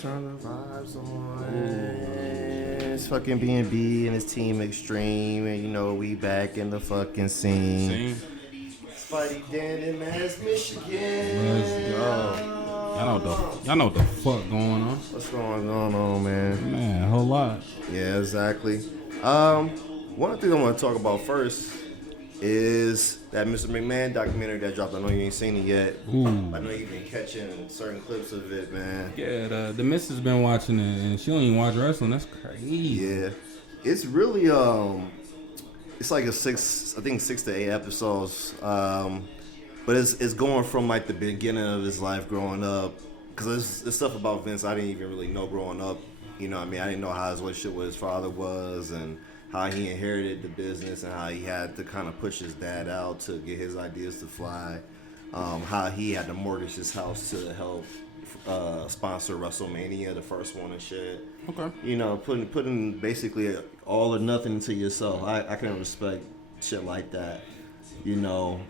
Turn the vibes on. It's fucking BNB and his team Extreme, and you know we back in the fucking scene. Spidey Dan in Mass, Michigan. Let's go. Y'all know what the fuck going on. What's going on, man? Man, a whole lot. Yeah, exactly. One thing I want to talk about first is that Mr. McMahon documentary that dropped. I know you ain't seen it yet. Ooh. I know you've been catching certain clips of it, man. Yeah, the missus been watching it, and she don't even watch wrestling. That's crazy. Yeah, it's really it's like six to 8 episodes. But it's going from like the beginning of his life growing up, because there's stuff about Vince I didn't even really know growing up. You know what I mean? I didn't know how his relationship with his father was, and how he inherited the business, and how he had to kind of push his dad out to get his ideas to fly. How he had to mortgage his house to help sponsor WrestleMania, the first one and shit. Okay. You know, putting basically all or nothing into yourself. I can respect shit like that, you know.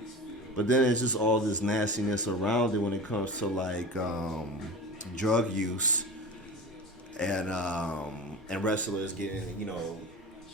But then it's just all this nastiness around it when it comes to like drug use and wrestlers getting, you know,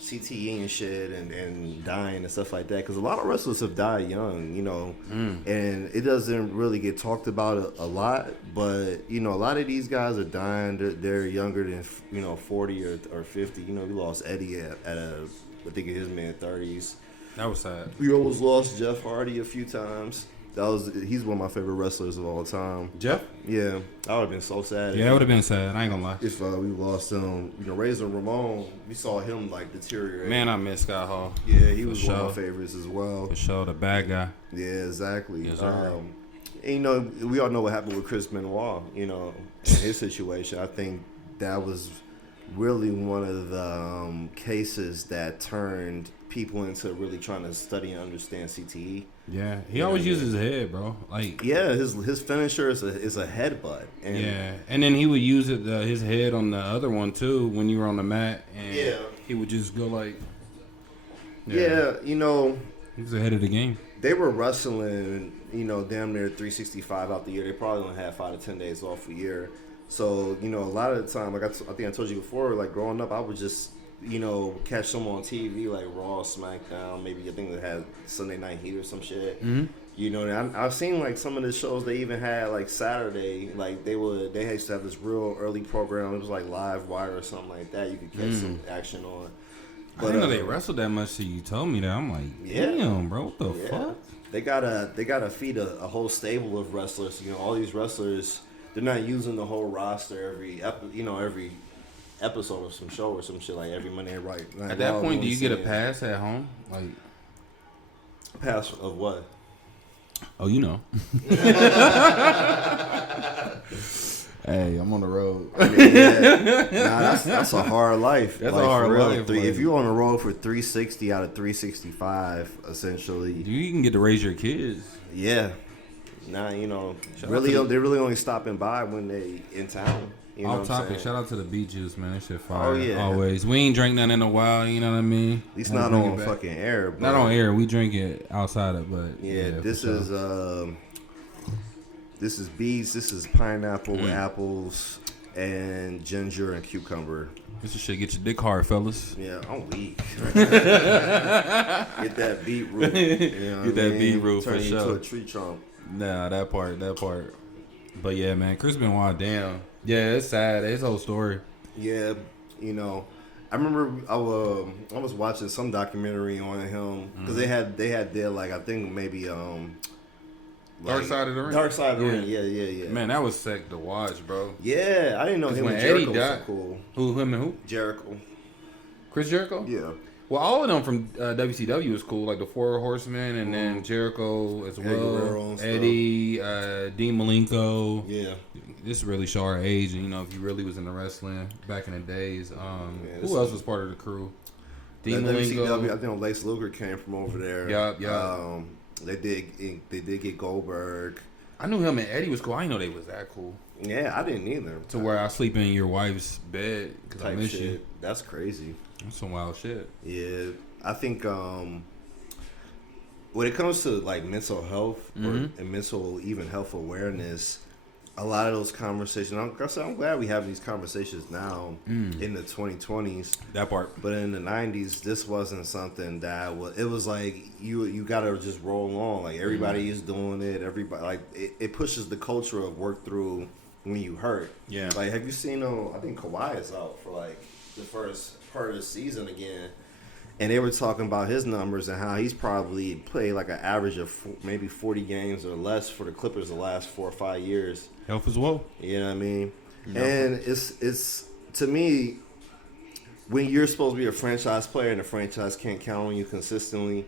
CTE and shit and dying and stuff like that, because a lot of wrestlers have died young, you know, and it doesn't really get talked about a lot, but you know, a lot of these guys are dying. They're younger than, you know, 40 or 50. You know, we lost Eddie at I think in his mid-30s. That was sad. We almost lost Jeff Hardy a few times. He's one of my favorite wrestlers of all time. Jeff? Yeah, I would have been so sad. Yeah, that would have been sad. I ain't gonna lie. If we lost him, you know, Razor Ramon, we saw him like deteriorate. Man, I miss Scott Hall. Yeah, he was one of my favorites as well. For sure, the bad guy. Yeah, exactly. Yes, sir. And, you know, we all know what happened with Chris Benoit, you know, in his situation. I think that was really one of the cases that turned people into really trying to study and understand CTE. Yeah, he always uses his head, bro. Like, yeah, his finisher is a headbutt. And yeah, and then he would use his head on the other one too when you were on the mat, and he would just go like, yeah, you know, he was ahead of the game. They were wrestling, you know, damn near 365 out the year. They probably only had 5 to 10 days off a year. So, you know, a lot of the time, like I think I told you before, like growing up, I would just, you know, catch someone on TV like Raw, SmackDown, maybe I think they had Sunday Night Heat or some shit. Mm-hmm. You know, and I've seen like some of the shows they even had like Saturday, like they used to have this real early program. It was like Live Wire or something like that. You could catch some action on. But, I didn't know they wrestled that much. So you told me that. I'm like, damn, bro, what the fuck? They gotta feed a whole stable of wrestlers. You know, all these wrestlers, they're not using the whole roster every episode of some show or some shit, like every Monday night. At that point, do you get a pass at home? Like, pass of what? Oh, you know. Hey, I'm on the road. I mean, yeah. Nah, that's a hard life. That's like, a hard life. If you're on the road for 360 out of 365, essentially, you can get to raise your kids. Yeah. Nah, you know, they're really only stopping by when they in town. You know Off topic, shout out to the beet juice, man. That shit fire. Oh, yeah. Always. We ain't drank nothing in a while, you know what I mean? At least not on fucking air. But not on air. We drink it outside of, but yeah, this is beets, this is pineapple, apples, and ginger and cucumber. This shit get your dick hard, fellas. Yeah, I'm weak. Get that beetroot. You know get that beetroot for sure. Turn into a tree trunk. Nah, that part. But yeah, man, Chris Benoit, damn. Yeah, it's sad. It's whole story. Yeah, you know, I remember I was watching some documentary on him because they had their like I think maybe Dark Side of the Ring. Dark Side of the Ring. Yeah. Man, that was sick to watch, bro. Yeah, I didn't know him and Jericho was so cool. Him and who? Jericho. Chris Jericho? Yeah. Well, all of them from WCW was cool, like the Four Horsemen, and then Jericho as well. Eddie, Dean Malenko. Yeah. This really show our age, and you know, if you really was in the wrestling back in the days. Who else was part of the crew? Dean Malenko. WCW, I think Lex Luger came from over there. Yeah. They did get Goldberg. I knew him and Eddie was cool. I didn't know they was that cool. Yeah, I didn't either. To where I sleep in your wife's bed because I miss you. That's crazy. That's some wild shit. Yeah, I think when it comes to like mental health and mental even health awareness, a lot of those conversations. I'm glad we have these conversations now in the 2020s. That part. But in the 90s, this wasn't something that was. It was like you gotta just roll on. Like everybody is doing it. Everybody like it pushes the culture of work through when you hurt. Yeah. Like have you seen? I think Kawhi is out for like the first part of the season again. And they were talking about his numbers and how he's probably played like an average of maybe 40 games or less for the Clippers the last 4 or 5 years. Health as well. You know what I mean? No. And it's to me, when you're supposed to be a franchise player and the franchise can't count on you consistently,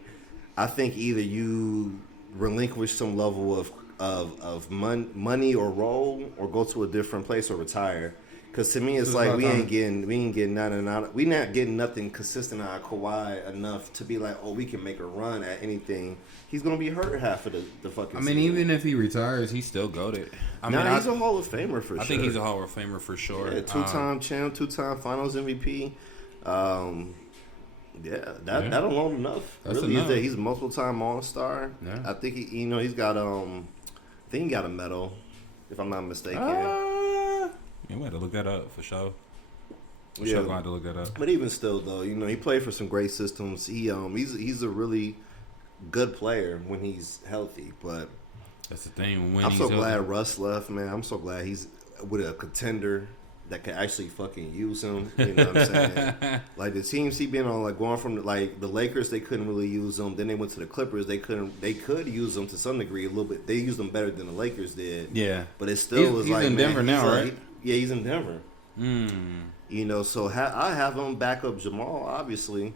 I think either you relinquish some level of money or role or go to a different place or retire. Because to me, it's like we ain't getting nothing out. We not getting nothing consistent out of Kawhi enough to be like, oh, we can make a run at anything. He's gonna be hurt half of the fucking. I mean, season. even if he retires, he's still goated. He's a Hall of Famer for sure. I think he's a Hall of Famer for sure. Yeah, 2-time champ, 2-time Finals MVP. That alone enough. That's really, enough. He's a multiple-time All-Star. Yeah. I think he's got I think he got a medal, if I'm not mistaken. You might have to look that up for sure. For sure, gonna have to look that up. But even still, though, he played for some great systems. He's a really good player when he's healthy. But that's the thing. I'm so glad Russ left, man. I'm so glad he's with a contender that can actually fucking use him. You know what I'm saying? Like the teams he been on, like going from like the Lakers, they couldn't really use him. Then they went to the Clippers. They could use him to some degree a little bit. They used him better than the Lakers did. Yeah, but it still was like he's in Denver now, right? Yeah, he's in Denver. So I have him back up Jamal, obviously,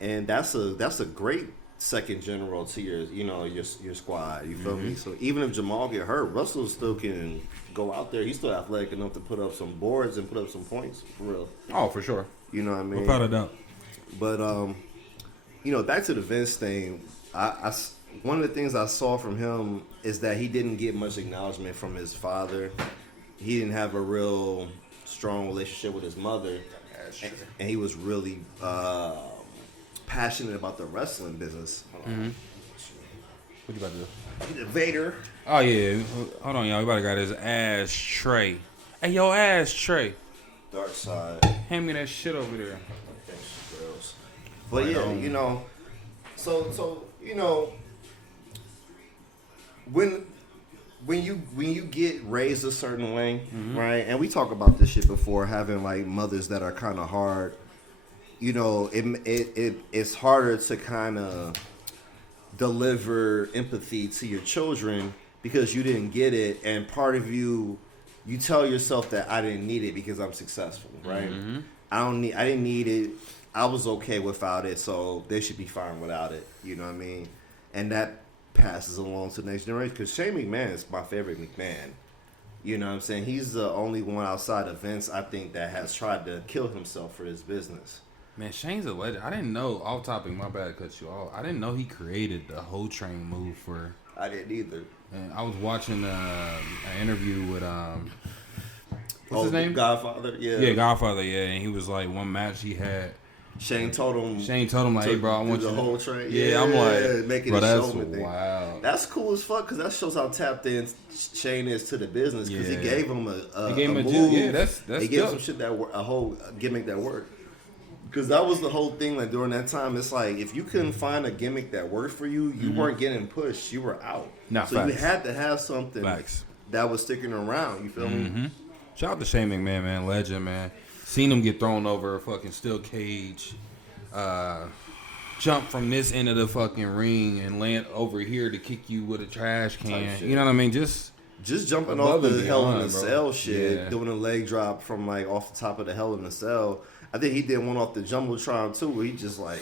and that's a great second general to your squad. You feel me? So even if Jamal get hurt, Russell still can go out there. He's still athletic enough to put up some boards and put up some points for real. Oh, for sure. You know what I mean? Without a doubt. But back to the Vince thing. One of the things I saw from him is that he didn't get much acknowledgement from his father. He didn't have a real strong relationship with his mother, and he was really passionate about the wrestling business. What you about to do? Vader. Oh yeah, hold on, y'all. We about to got his ass tray. Hey, yo, ass tray. Dark side. Hand me that shit over there. Thanks, girls. But yeah, so when you get raised a certain way, right? And we talk about this shit before, having like mothers that are kind of hard. It's harder to kind of deliver empathy to your children because you didn't get it, and part of you tell yourself that I didn't need it because I'm successful, right? I didn't need it. I was okay without it, so they should be fine without it. You know what I mean? And that passes along to the next generation, because Shane McMahon is my favorite McMahon. You know what I'm saying? He's the only one outside of Vince, I think, that has tried to kill himself for this business. Man, Shane's a legend. I didn't know, off topic, my bad to cut you off. I didn't know he created the whole train move for... I didn't either. And I was watching an interview with... what's his name? Godfather, yeah. Yeah, Godfather, yeah. And he was like, one match he had... Shane told him like, hey, bro, I want you the whole train. Yeah, I'm like, making bro, a that's showman thing. Wow. That's cool as fuck, because that shows how tapped in Shane is to the business, because he gave him a move. Yeah, that's he gave him some shit a whole gimmick that worked. Because that was the whole thing, like during that time, it's like if you couldn't find a gimmick that worked for you, you weren't getting pushed, you were out. So you had to have something that was sticking around, you feel me? Shout out to Shane McMahon, man, legend, man. Seen him get thrown over a fucking steel cage, jump from this end of the fucking ring and land over here to kick you with a trash can. You know what I mean? Just jumping off the Hell in a Cell shit, doing a leg drop from like off the top of the Hell in a Cell. I think he did one off the Jumbotron too, where he just like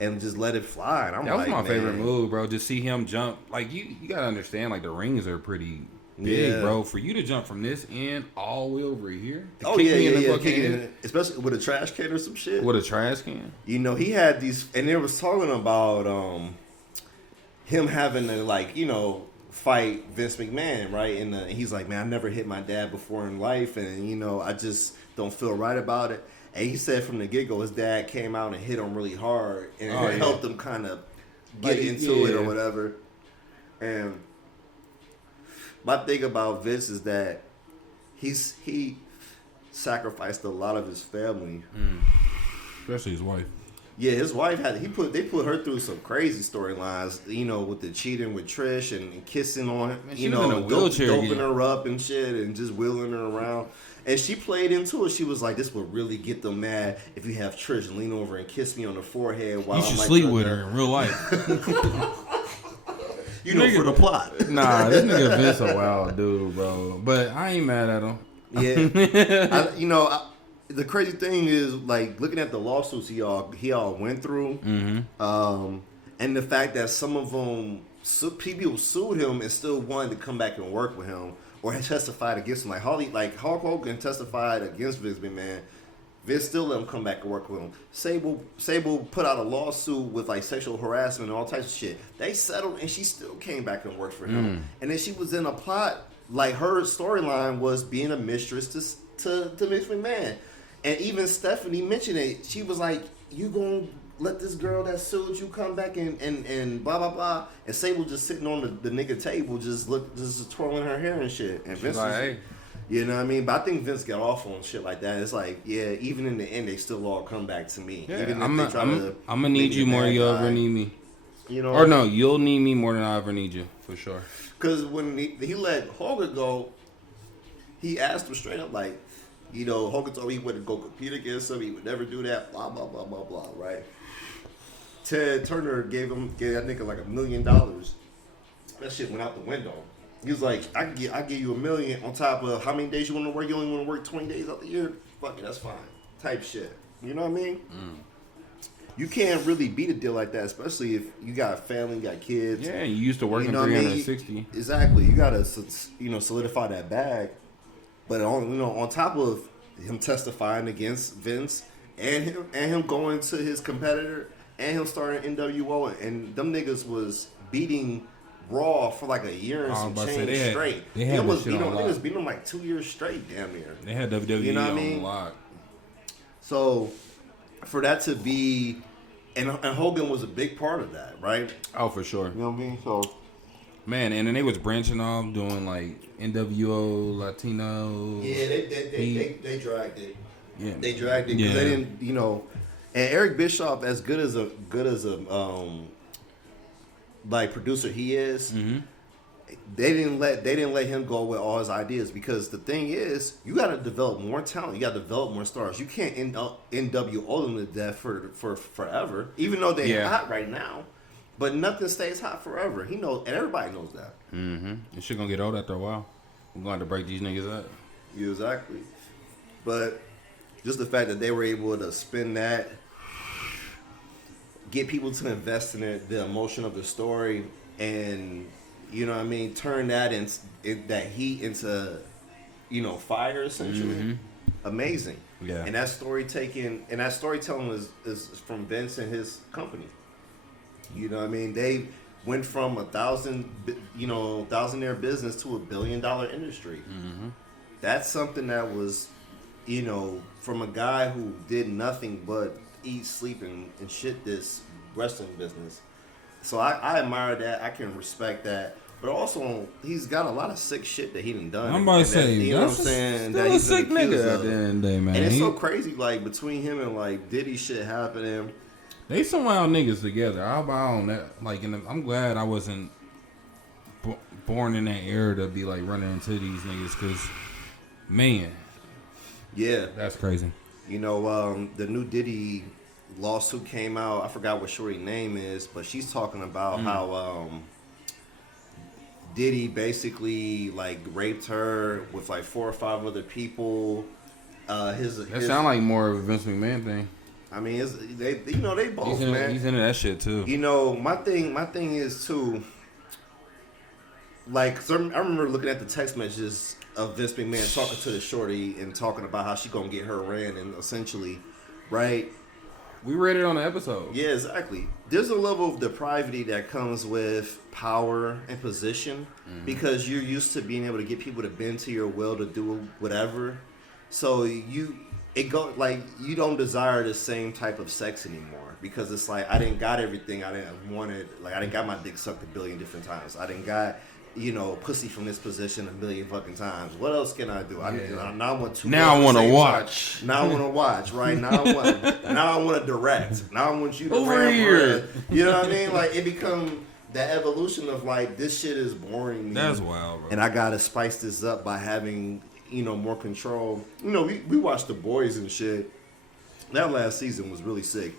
and just let it fly. And that was my favorite move, bro. Just see him jump. Like you gotta understand, like the rings are pretty big, bro. For you to jump from this end all the way over here. Especially with a trash can or some shit. With a trash can. He had these, and they was talking about him having to fight Vince McMahon, right? And he's like, man, I never hit my dad before in life, and I just don't feel right about it. And he said from the get-go, his dad came out and hit him really hard, and it helped him kind of get into it or whatever. And my thing about Vince is that he sacrificed a lot of his family, especially his wife. Yeah, his wife they put her through some crazy storylines, with the cheating with Trish and kissing on, doping her up and shit and just wheeling her around. And she played into it. She was like, "This would really get them mad if you have Trish lean over and kiss me on the forehead while you should sleep with her in real life." For the plot. Nah, this nigga Vince a wild dude, bro. But I ain't mad at him. Yeah, the crazy thing is, like, looking at the lawsuits he all went through, and the fact that some of them people sued him and still wanted to come back and work with him or had testified against him. Like Hulk Hogan testified against Vince McMahon. Vince still let him come back and work with him. Sable put out a lawsuit with like sexual harassment and all types of shit. They settled and she still came back and worked for him. And then she was in a plot, like her storyline was being a mistress to Vince McMahon. And even Stephanie mentioned it. She was like, "You gonna let this girl that sued you come back and blah blah blah?" And Sable just sitting on the nigga table, just twirling her hair and shit. And Vince was, hey. You know what I mean? But I think Vince got off on shit like that. It's like, yeah, even in the end, they still all come back to me. Yeah, even if I'm gonna need you more than you'll ever need me. Or no, you'll need me more than I ever need you, for sure. Because when he let Hogan go, he asked him straight up, like, Hogan told me he wouldn't go compete against him. He would never do that, blah, blah, blah, blah, blah, right? Ted Turner gave that nigga like $1 million. That shit went out the window. He was like, I give you $1 million on top of how many days you want to work. You only want to work 20 days out the year. Fuck it, that's fine. Type shit. You know what I mean? You can't really beat a deal like that, especially if you got a family, you got kids. Yeah, you used to work in 360. Exactly. You gotta solidify that bag. But on top of him testifying against Vince and him going to his competitor and him starting NWO, and them niggas was beating Raw for like a year and some change straight. They had niggas beating them like 2 years straight, damn near. They had WWE on lock. So for that to be, and Hogan was a big part of that, right? Oh, for sure. You know what I mean? So. Man, and then they was branching off, doing like NWO, Latino. Yeah, they dragged it. Yeah, they dragged it because they didn't, And Eric Bischoff, as good as a like producer he is, they didn't let him go with all his ideas, because the thing is, you got to develop more talent, you got to develop more stars. You can't NWO them to death for forever, even though they're hot right now. But nothing stays hot forever. He knows, and everybody knows that. This shit gonna get old after a while. We're going to break these niggas up. Exactly. But just the fact that they were able to spin that, get people to invest in it, the emotion of the story, and turn that that heat into fire, essentially. Amazing. Yeah. And that storytelling is from Vince and his company. You know what I mean? They went from a thousandaire business to $1 billion industry. That's something that was, from a guy who did nothing but eat, sleep, and shit this wrestling business. So I admire that. I can respect that. But also, he's got a lot of sick shit that he done done. I'm about to say, you know what I'm saying? That he's a sick nigga at the end of the day, man. And it's so crazy, like, between him and, like, Diddy shit happening. They some wild niggas together. I'm glad I wasn't born in that era to be like running into these niggas, because, man, yeah, that's crazy. The new Diddy lawsuit came out. I forgot what shorty name is, but she's talking about how Diddy basically like raped her with like 4 or 5 other people. That sound like more of a Vince McMahon thing. I mean, they both, man. He's into that shit too. My thing is too. Like, so I remember looking at the text messages of Vince McMahon talking to the shorty and talking about how she gonna get her ran, and essentially, right? We read it on the episode. Yeah, exactly. There's a level of depravity that comes with power and position, because you're used to being able to get people to bend to your will to do whatever. So you don't desire the same type of sex anymore, because it's like, I didn't got everything I didn't wanted. Like, I didn't got my dick sucked 1 billion different times. I didn't got pussy from this position a million fucking times. What else can I do? Now I want two. Now I want to watch. Time. Now I want to watch, right? Now I want to direct. Now I want you to over here. You know what I mean? Like it become the evolution of like this shit is boring. That's wild, bro. And I gotta spice this up by having more control. We watched The Boys and shit. That last season was really sick.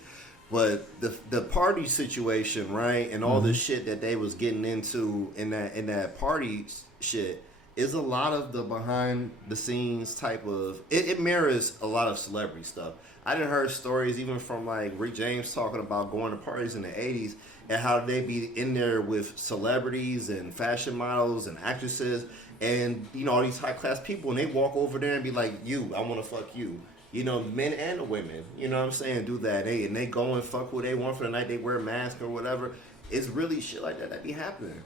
But the party situation, right, and all the shit that they was getting into in that party shit is a lot of the behind the scenes type of it mirrors a lot of celebrity stuff. I done heard stories even from like Rick James talking about going to parties in the 80s and how they be in there with celebrities and fashion models and actresses and all these high class people, and they walk over there and be like, I want to fuck you. Men and the women, what I'm saying, do that. And they go and fuck who they want for the night. They wear masks or whatever. It's really shit like that be happening.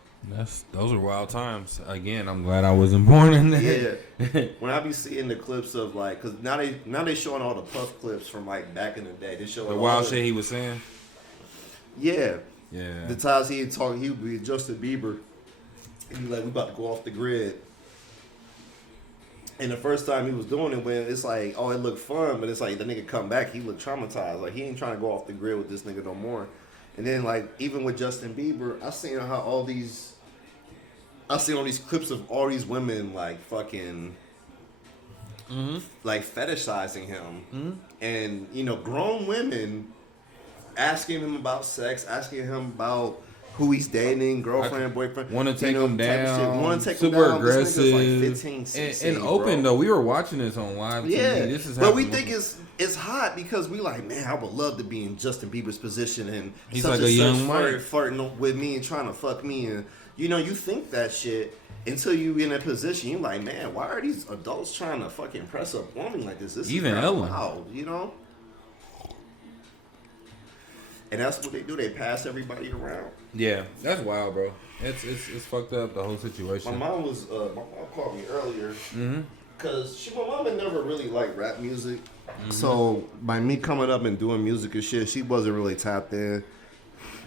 Those are wild times. Again, I'm glad I wasn't born in there. Yeah. When I be seeing the clips of like, cause now they showing all the Puff clips from like back in the day. They show the wild shit he was saying. Yeah. Yeah. The times he would be Justin Bieber, and he like, we about to go off the grid. And the first time he was doing it, when it's like, oh, it looked fun, but it's like the nigga come back, he looked traumatized. Like he ain't trying to go off the grid with this nigga no more. And then like even with Justin Bieber, I seen all these clips of all these women like fucking, like fetishizing him, and grown women asking him about sex, asking him about who he's dating, girlfriend, boyfriend. Want to take him down. Want to take super him down. aggressive. This nigga's like 15, 16, and open, though. We were watching this on live TV. Yeah. This is but we think it's hot because we like, man, I would love to be in Justin Bieber's position and he's such like and a young such Mike flirting with me and trying to fuck me. And, you think that shit until you in a position. You're like, man, why are these adults trying to fucking press up on me like this? This even is Ellen. wild, And that's what they do. They pass everybody around. Yeah, that's wild, bro. It's fucked up, the whole situation. My mom called me earlier because my mom had never really liked rap music. So by me coming up and doing music and shit, she wasn't really tapped in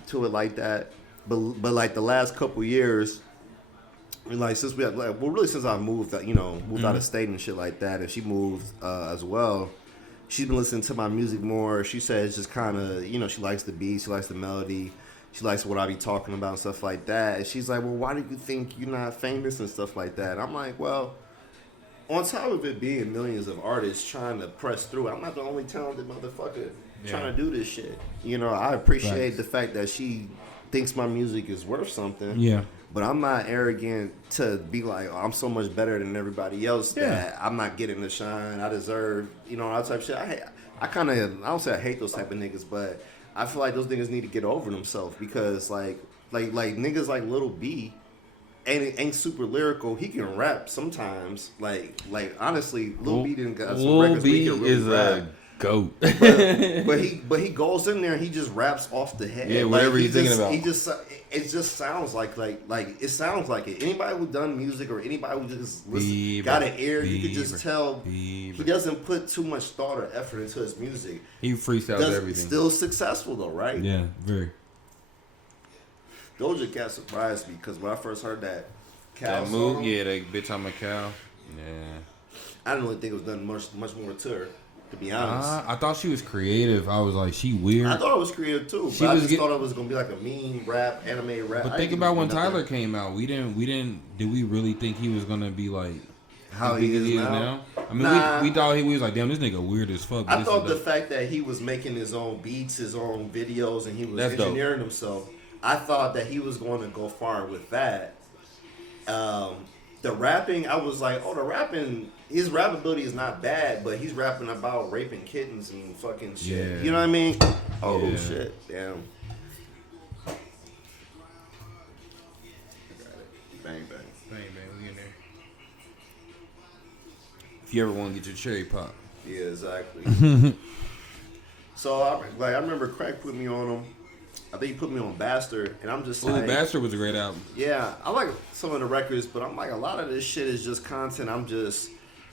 to it like that. But like the last couple years, like since since I moved, moved out of state and shit like that, and she moved as well. She's been listening to my music more. She says just kind of, she likes the beat, she likes the melody, she likes what I be talking about and stuff like that. And she's like, well, why do you think you're not famous and stuff like that? And I'm like, well, on top of it being millions of artists trying to press through, I'm not the only talented motherfucker trying to do this shit. I appreciate the fact that she thinks my music is worth something. Yeah. But I'm not arrogant to be like, oh, I'm so much better than everybody else that I'm not getting the shine I deserve. All that type of shit. I don't say I hate those type of niggas, but I feel like those niggas need to get over themselves because like niggas like Lil B ain't super lyrical. He can rap sometimes. Like honestly, Lil B didn't got some records where he can really rap. Goat. but he goes in there and he just raps off the head. Yeah, whatever he's thinking about. It just sounds like it sounds like it. Anybody who done music or anybody who just got an ear, you could just tell he doesn't put too much thought or effort into his music. He freestyles everything. Still successful though, right? Yeah, very. Doja Cat surprised me because when I first heard that cow that move, song, that bitch I'm a cow. Yeah. I didn't really think it was done much more to her. To be honest, I thought she was creative. I was like, she weird. I thought it was creative too. But I just thought it was gonna be like a mean rap, anime rap. But think about when Tyler came out. Did we really think he was gonna be like how he is now? I mean, we thought he was like, damn, this nigga weird as fuck. I thought the fact that he was making his own beats, his own videos, and he was engineering himself. I thought that he was going to go far with that. The rapping, I was like, the rapping. His rap ability is not bad, but he's rapping about raping kittens and fucking shit. Yeah. You know what I mean? Oh, shit. Damn. Bang, bang. Bang, bang. We in there. If you ever want to get your cherry pop. Yeah, exactly. So, I remember Crack put me on him. I think he put me on Bastard, and I'm just like... Bastard was a great album. Yeah, I like some of the records, but I'm like, a lot of this shit is just content I'm just...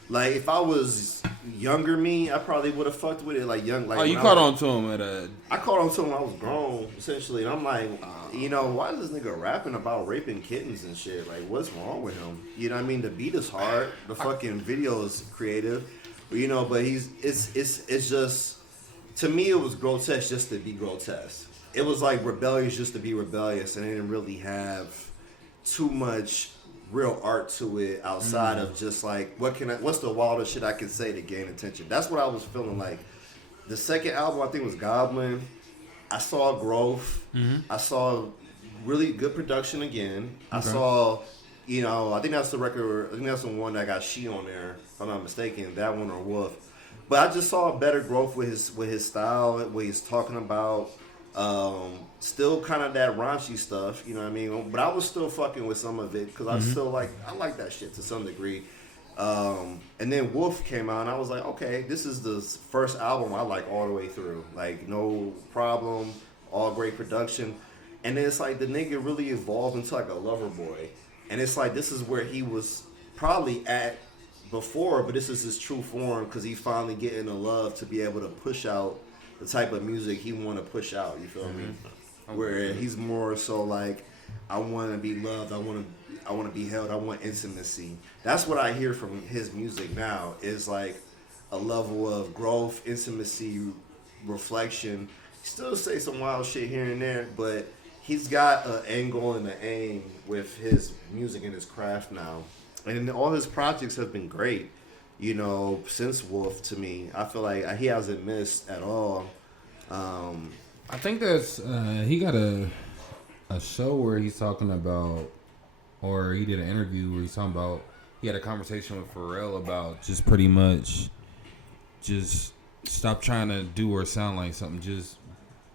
Like if I was younger me, I probably would have fucked with it. Like young, like Oh, you caught on to him at a. I caught on to him when I was grown, essentially, and I'm like, you know, why is this nigga rapping about raping kittens and shit? Like, what's wrong with him? You know what I mean? The beat is hard, the fucking video is creative, you know, but it's just, to me, it was grotesque just to be grotesque. It was like rebellious just to be rebellious, and it didn't really have too much real art to it outside of just like what's the wildest shit I can say to gain attention. That's what I was feeling like. The second album I think was Goblin. I saw growth. I saw really good production again. I saw, you know, I think that's the record. I think that's the one that got She on there, if I'm not mistaken. That one or Wolf. But I just saw better growth with his style, what he's talking about. Still kind of that raunchy stuff, you know what I mean? But I was still fucking with some of it because I like that shit to some degree. And then Wolf came out and I was like, okay, this is the first album I like all the way through. Like, no problem, all great production. And then it's like the nigga really evolved into like a lover boy. And it's like this is where he was probably at before, but this is his true form because he finally getting the love to be able to push out the type of music he want to push out. You feel me? Where he's more so like, I want to be loved. I want to be held. I want intimacy. That's what I hear from his music now. Is like a level of growth, intimacy, reflection. He still say some wild shit here and there, but he's got an angle and an aim with his music and his craft now. And all his projects have been great. You know, since Wolf, to me, I feel like he hasn't missed at all. I think that's he got a show where he's talking about, or he did an interview where he's talking about, he had a conversation with Pharrell about just pretty much just stop trying to do or sound like something. Just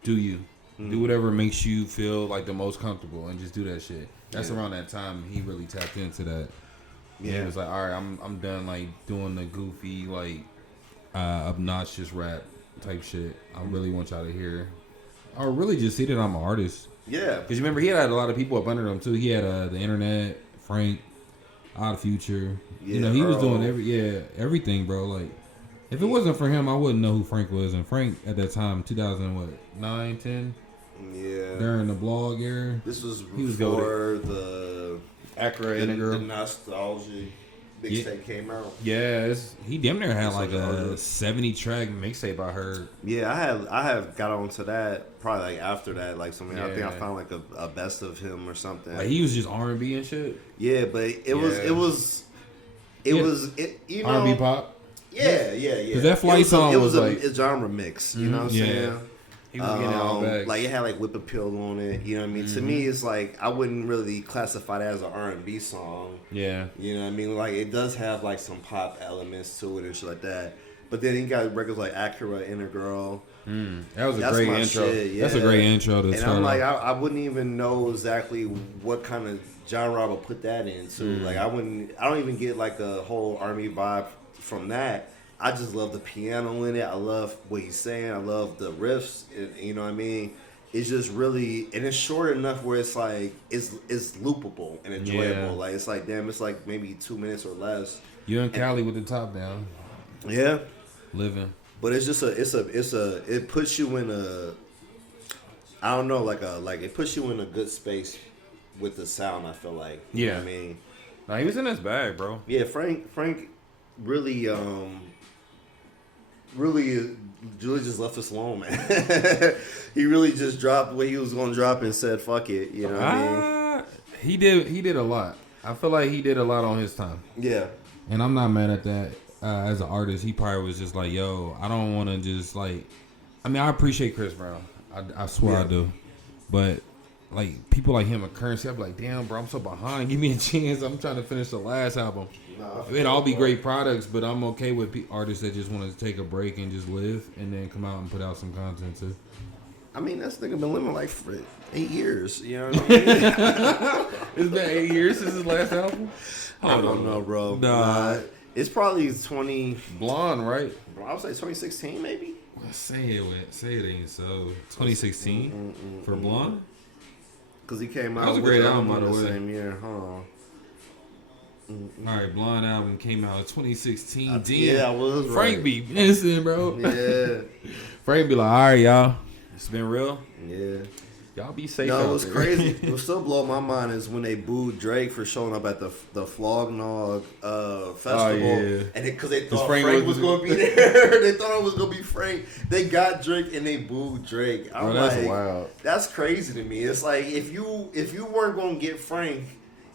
do you. Do whatever makes you feel like the most comfortable and just do that shit. That's around that time he really tapped into that. Yeah, it was like, all right, I'm done like doing the goofy, like obnoxious rap type shit. I really want y'all to hear, or really just see that I'm an artist. Yeah, because you remember he had a lot of people up under him too. He had the internet, Frank, Odd Future. Yeah, you know, he was doing everything, bro. Like, if it wasn't for him, I wouldn't know who Frank was. And Frank at that time, 2009, 10. Yeah. During the blog era. This was before the nostalgia mixtape came out. Yeah, he damn near had like a 70-track mixtape, I heard. Yeah, I have got onto that probably like after that, like something. I think I found like a best of him or something. Like he was just R&B and shit. Yeah, but it was you know, R&B pop. Yeah. Because that Flight song was like a genre mix. You know what I'm saying? He was getting all bags. Like it had like Whip Appeal on it. You know what I mean? To me, it's like I wouldn't really classify that as an R&B song. Yeah. You know what I mean? Like it does have like some pop elements to it and shit like that. But then he got records like Acura, Inner Girl. That was a great intro. Shit, yeah. That's a great intro to start. And I'm like, I wouldn't even know exactly what kind of genre I would put that into. Like I don't even get like a whole R&B vibe from that. I just love the piano in it. I love what he's saying. I love the riffs. You know what I mean? It's just really, and it's short enough where it's like it's loopable and enjoyable. Yeah. Like it's like damn, it's like maybe 2 minutes or less. You and Cali with the top down. Yeah, living. But it's just it puts you in a, I don't know, like it puts you in a good space with the sound. I feel like. You know what I mean? Nah, he was in his bag, bro. Yeah, Frank really Julie just left us alone, man. He really just dropped what he was gonna drop and said, "Fuck it," you know what I mean? He did a lot. I feel like he did a lot on his time. Yeah, and I'm not mad at that. As an artist, he probably was just like, "Yo, I don't want to just like." I mean, I appreciate Chris Brown. I swear I do, but like people like him, a Currency, I'm like, damn, bro, I'm so behind. Give me a chance. I'm trying to finish the last album. It'd all be great products, but I'm okay with artists that just want to take a break and just live and then come out and put out some content too. I mean, that nigga been living like for 8 years. You know what I mean? It's been 8 years since his last album? I don't know, bro. Nah. It's probably 20... Blonde, right? I would say 2016, maybe? Say it ain't so. 2016 for Blonde? Because he came out that was a great album, by the way. Same year, huh? All right, Blonde album came out in 2016. Yeah, I was Frank right. be missing, bro. Yeah. Frank be like, all right, y'all. It's been real. Yeah. Y'all be safe. No, out what's there. crazy, what still blow my mind is when they booed Drake for showing up at the Flognog festival. Oh, yeah. And because they thought Frank Frank was was- going to be there. They thought it was going to be Frank. They got Drake and they booed Drake. I'm that's like, wild. That's crazy to me. It's like, if you weren't going to get Frank,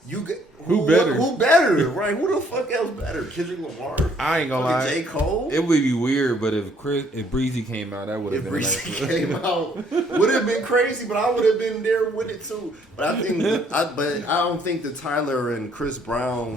Who better? Who better, right? Who the fuck else better? Kendrick Lamar? I ain't gonna lie. J. Cole? It would be weird, but if Breezy came out, that would have If been Breezy nice. came out, would have been crazy, but I would have been there with it too. But I don't think the Tyler and Chris Brown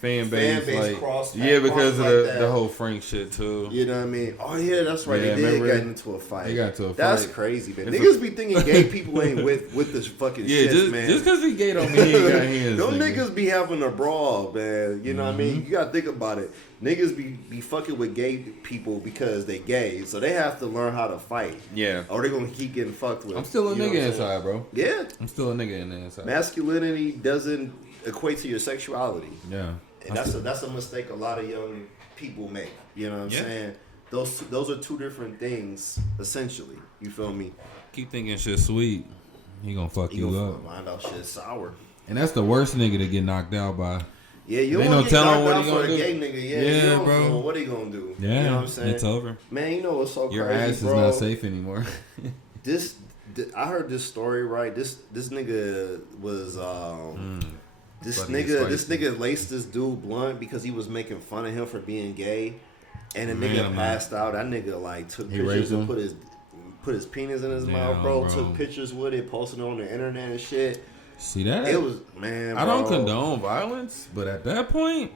fan base like, crossed because of like the whole Frank shit too. You know what I mean? Oh yeah, that's right. Yeah, They did remember? get into a fight. They got into a fight. That's crazy, man. It's Niggas be thinking gay people ain't with this fucking shit, just, man. just because he gay don't mean he ain't got hands. Them niggas be having a brawl, man. You know what I mean? You gotta think about it. Niggas be fucking with gay people because they gay, so they have to learn how to fight. Yeah. Or they gonna keep getting fucked with. I'm still a You know what nigga I'm saying? inside, bro. Yeah. I'm still a nigga in the inside. Masculinity doesn't equate to your sexuality. Yeah. And that's a mistake a lot of young people make. You know what I'm Yeah. saying? Those are two different things, essentially. You feel me? Keep thinking shit sweet. He gonna fuck you gonna up. find out shit sour. And that's the worst nigga to get knocked out by. Yeah, you They don't no get telling knocked what out he for a gonna gay do. nigga. Yeah, Yeah, you don't bro. know what he gonna do. Yeah, You know what I'm saying? it's over. Man, you know what's so Your crazy, ass is bro? not safe anymore. I heard this story, right? This nigga was this Funny nigga laced this dude blunt because he was making fun of him for being gay, and the nigga passed out. That nigga took pictures raped and him? put his penis in his mouth, bro. Took pictures with it, posted it on the internet and shit. See that? It was man. I don't bro. condone violence, but at that point,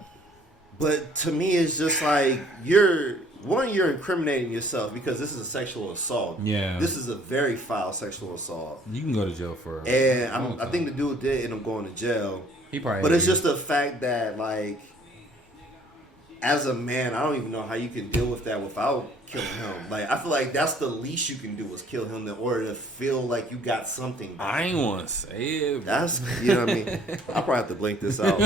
But to me, it's just like you're incriminating yourself because this is a sexual assault. Yeah. This is a very foul sexual assault. you can go to jail for. And I think the dude did end up going to jail. He probably. But it's just the fact that, as a man, I don't even know how you can deal with that without killing him. I feel like that's the least you can do is kill him in order to feel like you got something back. I ain't want to say it. That's, you know what I mean? I'll probably have to blink this out.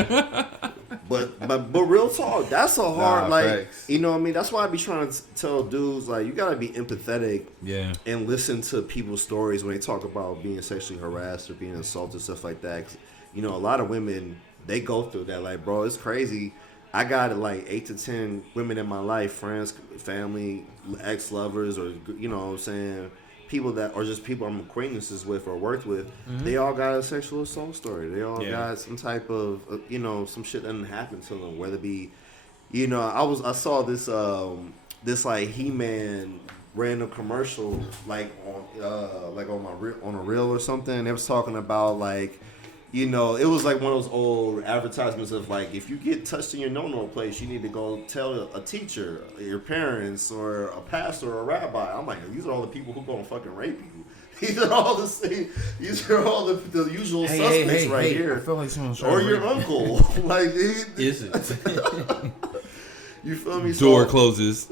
But real talk, that's a hard, facts. you know what I mean? That's why I be trying to tell dudes, you got to be empathetic Yeah. and listen to people's stories when they talk about being sexually harassed or being assaulted, stuff like that. 'Cause, a lot of women, they go through that. Bro, it's crazy. I got 8 to 10 women in my life, friends, family, ex-lovers, or, you know what I'm saying, people that, or just people I'm acquaintances with or worked with, they all got a sexual assault story. They all got some type of, some shit that didn't happen to them, whether it be, I saw this, He-Man random commercial, on a reel or something. They was talking about, it was one of those old advertisements of if you get touched in your no-no place, you need to go tell a teacher, your parents, or a pastor or a rabbi. I'm like, these are all the people who gonna fucking rape you. These are all the same. These are all the usual suspects here. I feel like someone's Or your uncle. Is it? You feel me? Door closes.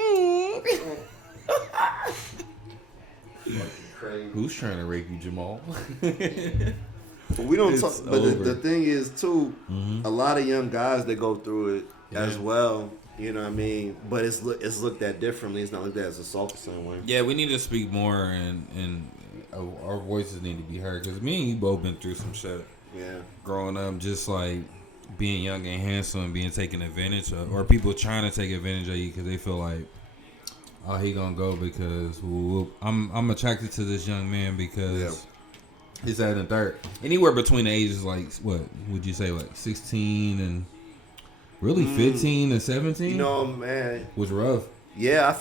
Crazy. Who's trying to rape you, Jamal? But we don't talk. It's But over. the thing is, too, a lot of young guys that go through it as well. You know what I mean? But it's looked at differently. It's not looked at as assault the same way. Yeah, we need to speak more, and our voices need to be heard. Because me and you both been through some shit. Yeah. Growing up, just being young and handsome and being taken advantage of, or people trying to take advantage of you because they feel like, oh, he gonna go because I'm attracted to this young man because he's at the third. Anywhere between the ages, what would you say, 16 and really 15 and 17? Man. Was rough. Yeah.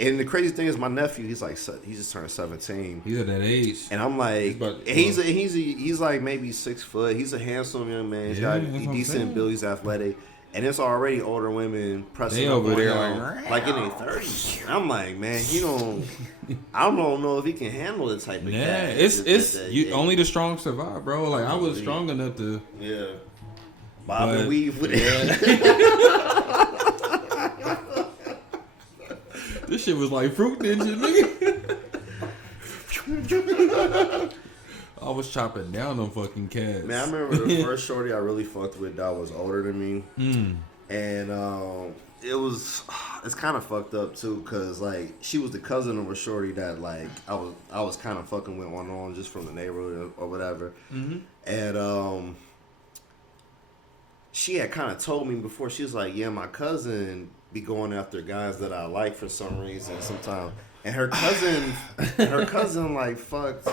And the crazy thing is, my nephew, he just turned 17. He's at that age. And I'm like, he's maybe 6 foot. He's a handsome young man. He's got a decent build. He's athletic. And it's already older women pressing They up over on there him, in their 30s. And I'm like, man, I don't know if he can handle the type of cat. Only the strong survive, bro. I was strong enough to. Yeah. Bob and weave with it. This shit was like Fruit Ninja, nigga. I was chopping down them fucking cats. Man, I remember the first shorty I really fucked with that was older than me. And it's kind of fucked up too, cause like she was the cousin of a shorty that like I was kind of fucking with on just from the neighborhood or whatever. And she had kind of told me before, she was like, yeah, my cousin be going after guys that I like for some reason sometimes. And her cousin like fucked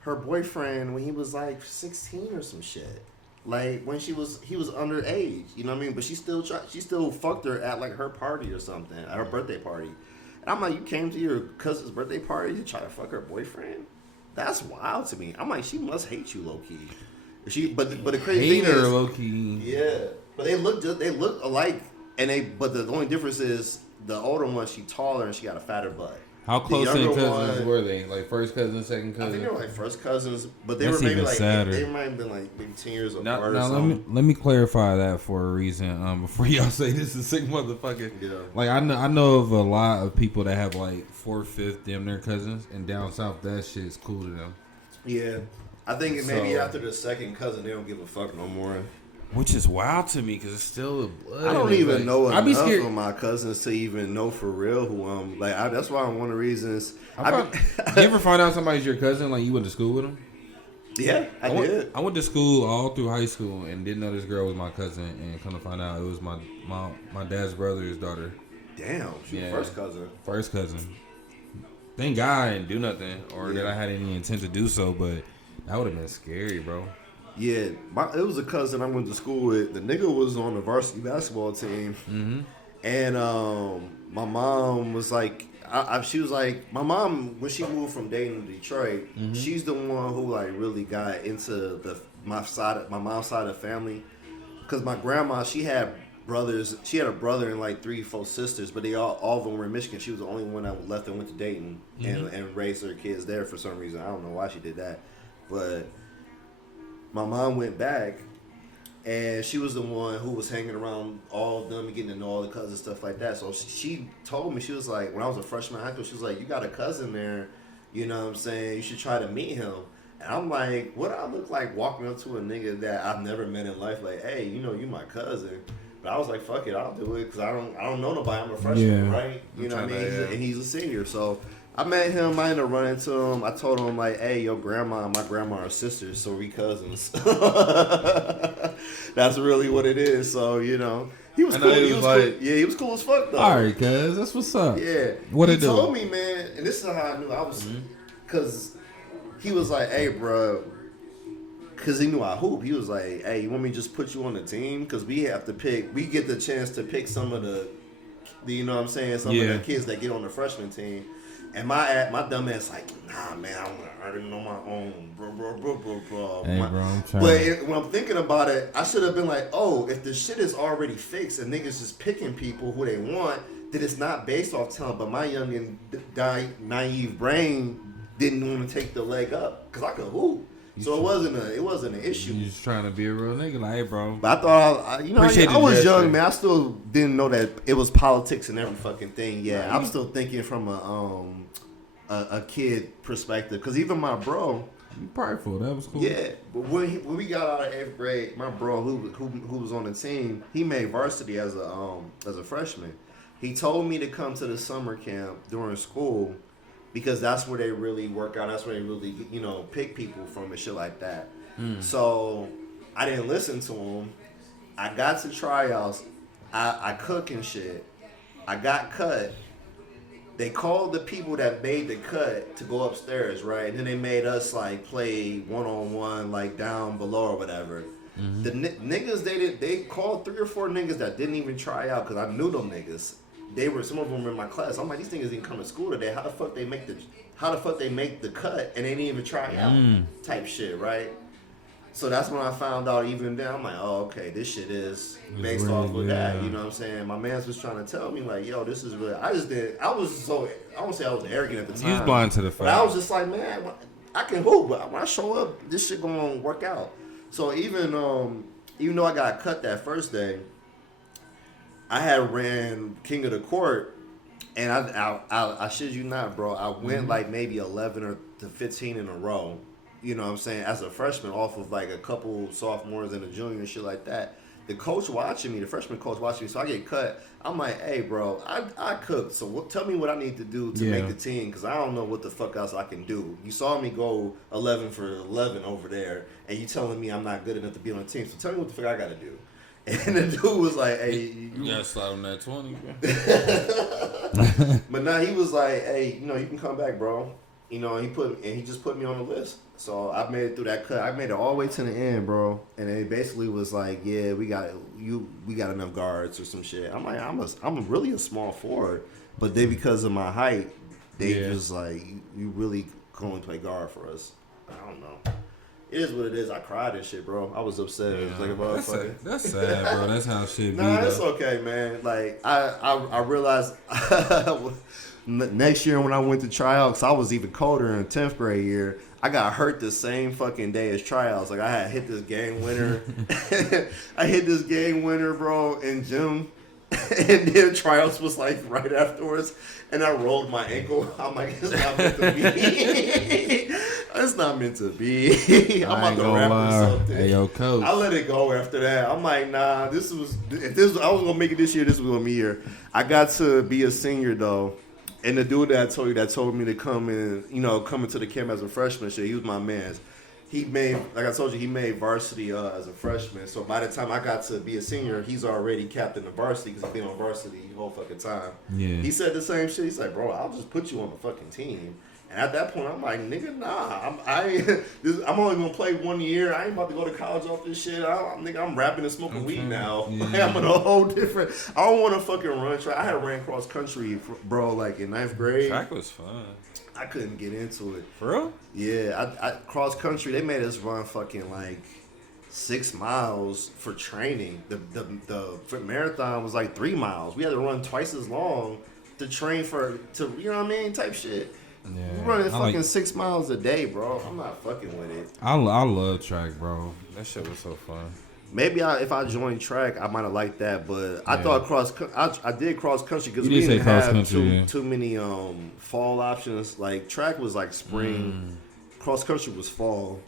her boyfriend when he was like 16 or some shit. Like when he was underage, you know what I mean? But she still fucked her at like her party or something, at her birthday party. And I'm like, you came to your cousin's birthday party to try to fuck her boyfriend? That's wild to me. I'm like, she must hate you low key. But the crazy thing is, low key. Yeah, but they look alike, but the only difference is the older one, she taller and she got a fatter butt. How close in cousins were they? Like first cousin, second cousin? I think they were like first cousins, but they were maybe like they might have been like maybe 10 years apart or something. Let me clarify that for a reason. Before y'all say this is sick motherfucker. Yeah. Like I know of a lot of people that have like 4th, 5th damn near cousins, and down south that shit's cool to them. Yeah, I think maybe after the second cousin they don't give a fuck no more. Which is wild to me because it's still blood. I don't even know enough of my cousins to even know for real who I'm. Like that's why one of the reasons. You ever find out somebody's your cousin? Like you went to school with them? Yeah, I did. I went to school all through high school and didn't know this girl was my cousin. And come to find out, it was my dad's brother's daughter. Damn, she was first cousin. First cousin. Thank God I didn't do nothing or that I had any intent to do so, but that would have been scary, bro. Yeah, it was a cousin I went to school with. The nigga was on the varsity basketball team, and my mom was like, she was like, my mom when she moved from Dayton to Detroit, she's the one who like really got into my mom's side of the family, because my grandma she had brothers, she had a brother and like 3, 4 sisters, but they all of them were in Michigan. She was the only one that left and went to Dayton and raised her kids there for some reason. I don't know why she did that, but. My mom went back, and she was the one who was hanging around all of them and getting to know all the cousins, stuff like that. So she told me, she was like, when I was a freshman in high school, she was like, you got a cousin there, you know what I'm saying? You should try to meet him. And I'm like, what do I look like walking up to a nigga that I've never met in life? Like, hey, you know, you my cousin. But I was like, fuck it, I'll do it, because I don't know nobody. I'm a freshman, right? You know what I mean? And he's a senior, so... I met him. I ended up running into him. I told him like, "Hey, your grandma and my grandma are sisters, so we cousins." That's really what it is. So you know, he was cool. He was cool. Yeah, he was cool as fuck though. All right, cuz that's what's up. Yeah, what he told me, man, and this is how I knew I was, because he was like, "Hey, bro," because he knew I hoop. He was like, "Hey, you want me to just put you on the team? Because we have to pick. We get the chance to pick some of the you know what I'm saying, some of the kids that get on the freshman team." And my dumb ass like, nah, man, I want to earn it on my own, bro. Hey, bro, I'm trying. But when I'm thinking about it, I should have been like, oh, if the shit is already fixed and niggas just picking people who they want, then it's not based off talent. But my young and naive brain didn't want to take the leg up because I could hoop. So it wasn't an issue. You just trying to be a real nigga, like, hey, bro. But I thought, I was young, man. I still didn't know that it was politics and every fucking thing. Yeah, I'm still thinking from a kid perspective. Because even my bro, you prideful. That was cool. Yeah, but when we got out of 8th grade, my bro who was on the team, he made varsity as a freshman. He told me to come to the summer camp during school. Because that's where they really work out. That's where they really, pick people from and shit like that. So I didn't listen to him. I got to tryouts. I cook and shit. I got cut. They called the people that made the cut to go upstairs, right? And then they made us like play 1-on-1, like down below or whatever. The niggas they called 3 or 4 niggas that didn't even try out because I knew them niggas. Some of them were in my class. I'm like, these niggas didn't come to school today. How the fuck they make the cut and they didn't even try out type shit, right? So that's when I found out even then. I'm like, oh, okay, this shit is based off of that. You know what I'm saying? My mans was trying to tell me like, yo, this is real. I won't say I was arrogant at the time. You was blind to the fact. But I was just like, man, I can hoop, but when I show up, this shit gonna work out. So even though I got cut that first day, I had ran King of the Court, and I shit you not, bro. I went like maybe 11 or to 15 in a row. you know what I'm saying, as a freshman off of like a couple sophomores and a junior and shit like that. The coach watching me, the freshman coach watching me, so I get cut. I'm like, hey, bro, I cooked, so tell me what I need to do to make the team, because I don't know what the fuck else I can do. You saw me go 11 for 11 over there, and you telling me I'm not good enough to be on the team, so tell me what the fuck I got to do. And the dude was like, hey. You got to slide on that 20, bro. But now he was like, hey, you know, you can come back, bro. You know, he just put me on the list. So I made it through that cut. I made it all the way to the end, bro. And it basically was like, yeah, we got enough guards or some shit. I'm like, I'm really a small forward, but they, because of my height, they just like, you really can only play guard for us. I don't know. It is what it is. I cried and shit, bro. I was upset. It was like a motherfucker. That's sad, bro. That's how shit be. Nah, it's okay, man. Like I realized next year when I went to tryouts, I was even colder in 10th grade year. I got hurt the same fucking day as tryouts. Like I had hit this game winner. I hit this game winner, bro, in June. And then tryouts was like right afterwards. And I rolled my ankle. I'm like, it's not meant to be. It's not meant to be. I'm about to rap or something. Hey, yo, coach. I let it go after that. I'm like, nah, I was going to make it this year, this was going to be year. I got to be a senior, though. And the dude that I told you that told me to come into the camp as a freshman, shit, he was my man. He made, like I told you, he made varsity as a freshman. So by the time I got to be a senior, he's already captain of varsity because he's been on varsity the whole fucking time. Yeah. He said the same shit. He's like, bro, I'll just put you on the fucking team. And at that point, I'm like, nigga, nah. I'm only going to play 1 year. I ain't about to go to college off this shit. I'm rapping and smoking weed now. Yeah. I'm in a whole different... I don't want to fucking run track. I had ran cross country, bro, like in 9th grade. Track was fun. I couldn't get into it. For real? Yeah. I cross country, they made us run fucking like 6 miles for training. The marathon was like 3 miles. We had to run twice as long to train to you know what I mean, type shit. Yeah, you running fucking 6 miles a day, bro. I'm not fucking with it. I love track, bro. That shit was so fun. Maybe if I joined track, I might have liked that, but I thought I did cross country because we didn't have too many fall options. Like track was like spring, cross country was fall,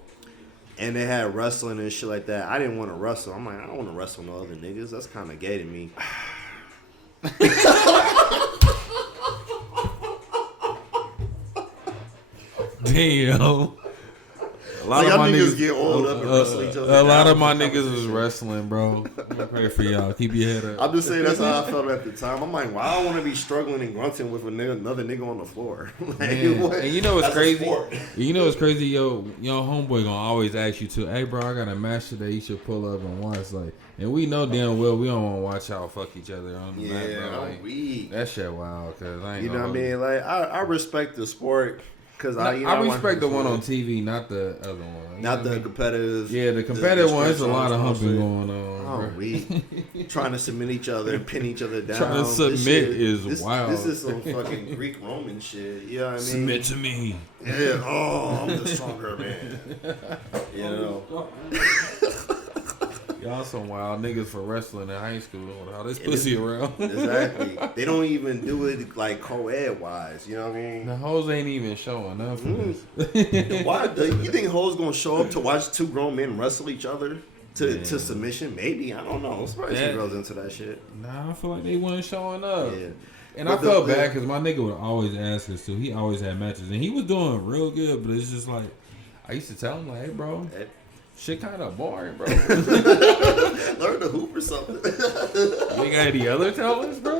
and they had wrestling and shit like that. I didn't want to wrestle. I'm like, I don't want to wrestle no other niggas. That's kind of gay to me. Damn. A lot of my niggas get old up and wrestle each other. A lot of my niggas was wrestling, bro. I'm gonna pray for y'all. Keep your head up. I'm just saying that's how I felt at the time. I'm like, well, I don't want to be struggling and grunting with another nigga on the floor. Like, and you know what's crazy? You know what's crazy? Yo, homeboy gonna always ask you to, hey, bro, I got a match today. You should pull up and watch. Like, and we know damn well we don't want to watch y'all fuck each other on the mat, bro. Like, that shit wild. Cause I ain't you know what I mean? Like, I respect the sport. Cause I respect the one on TV, not the other one. Not the competitive. Yeah, the competitive one. There's a lot of humping going on. Oh, we trying to submit each other and pin each other down. Trying to submit is wild. This is some fucking Greek Roman shit. You know what I mean? Submit to me. Yeah. Oh, I'm the stronger man. You know. Y'all some wild niggas for wrestling in high school. How this pussy around. Exactly. They don't even do it like co-ed wise. You know what I mean? The hoes ain't even showing up for this. Why? You think hoes gonna show up to watch 2 grown men wrestle each other to submission? Maybe. I don't know. Surprised some girls into that shit. Nah, I feel like they weren't showing up. Yeah. And I felt bad because my nigga would always ask us to. He always had matches. And he was doing real good, but it's just like, I used to tell him, like, hey, bro. Shit kind of boring, bro. Learn to hoop or something. You got any other talents, bro?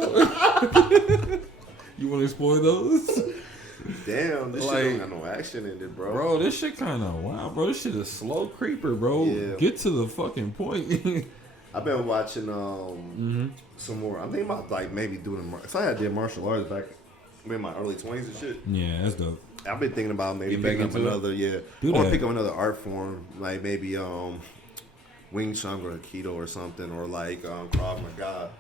You want to explore those? Damn, this shit don't got no action in it, bro. Bro, this shit kind of wild, bro. This shit is slow creeper, bro. Yeah. Get to the fucking point. I've been watching some more. I'm thinking about like maybe doing I did martial arts back in my early 20s and shit. Yeah, that's dope. I've been thinking about maybe picking up another, I want to pick up another art form, like maybe Wing Chun or Aikido or something, or like Krav Maga.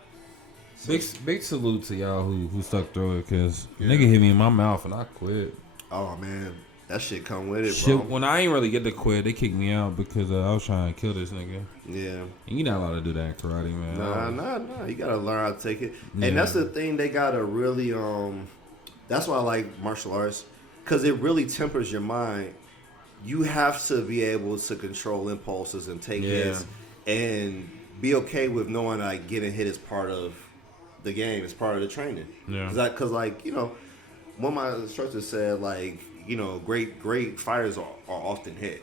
So, big salute to y'all who stuck through it, cause nigga hit me in my mouth and I quit. Oh man, that shit come with it, bro. When I ain't really get to quit, they kicked me out because I was trying to kill this nigga. Yeah, and you not allowed to do that in karate, man. Nah. You gotta learn how to take it, and that's the thing. They gotta really That's why I like martial arts. Because it really tempers your mind you have to be able to control impulses and take hits and be okay with knowing like getting hit is part of the game, it's part of the training. Yeah. Because like, you know, one of my instructors said like, you know, great fighters are often hit.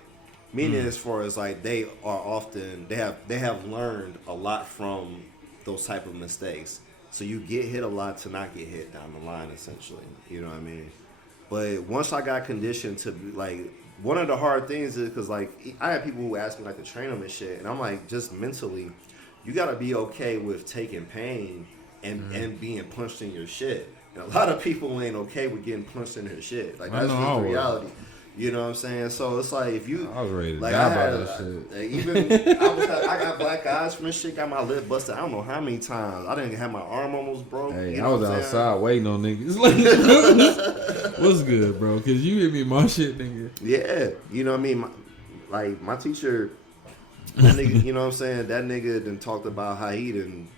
Meaning as far as like they have learned a lot from those type of mistakes. So you get hit a lot to not get hit down the line, essentially. You know what I mean? But once I got conditioned to be like, one of the hard things is because like I have people who ask me like to train them and shit, and I'm like, just mentally, you gotta be okay with taking pain and being punched in your shit. And a lot of people ain't okay with getting punched in their shit. Like that's just the reality. You know what I'm saying? So it's like if you, I was ready to like, die by that shit. Even I got black eyes from this shit. Got my lip busted. I don't know how many times. I didn't have my arm almost broke. Hey, you know I was outside waiting on niggas. Like, what's good, bro? Cause you hit me my shit, nigga. Yeah, you know what I mean. My teacher, that nigga, you know what I'm saying. That nigga done talked about how he done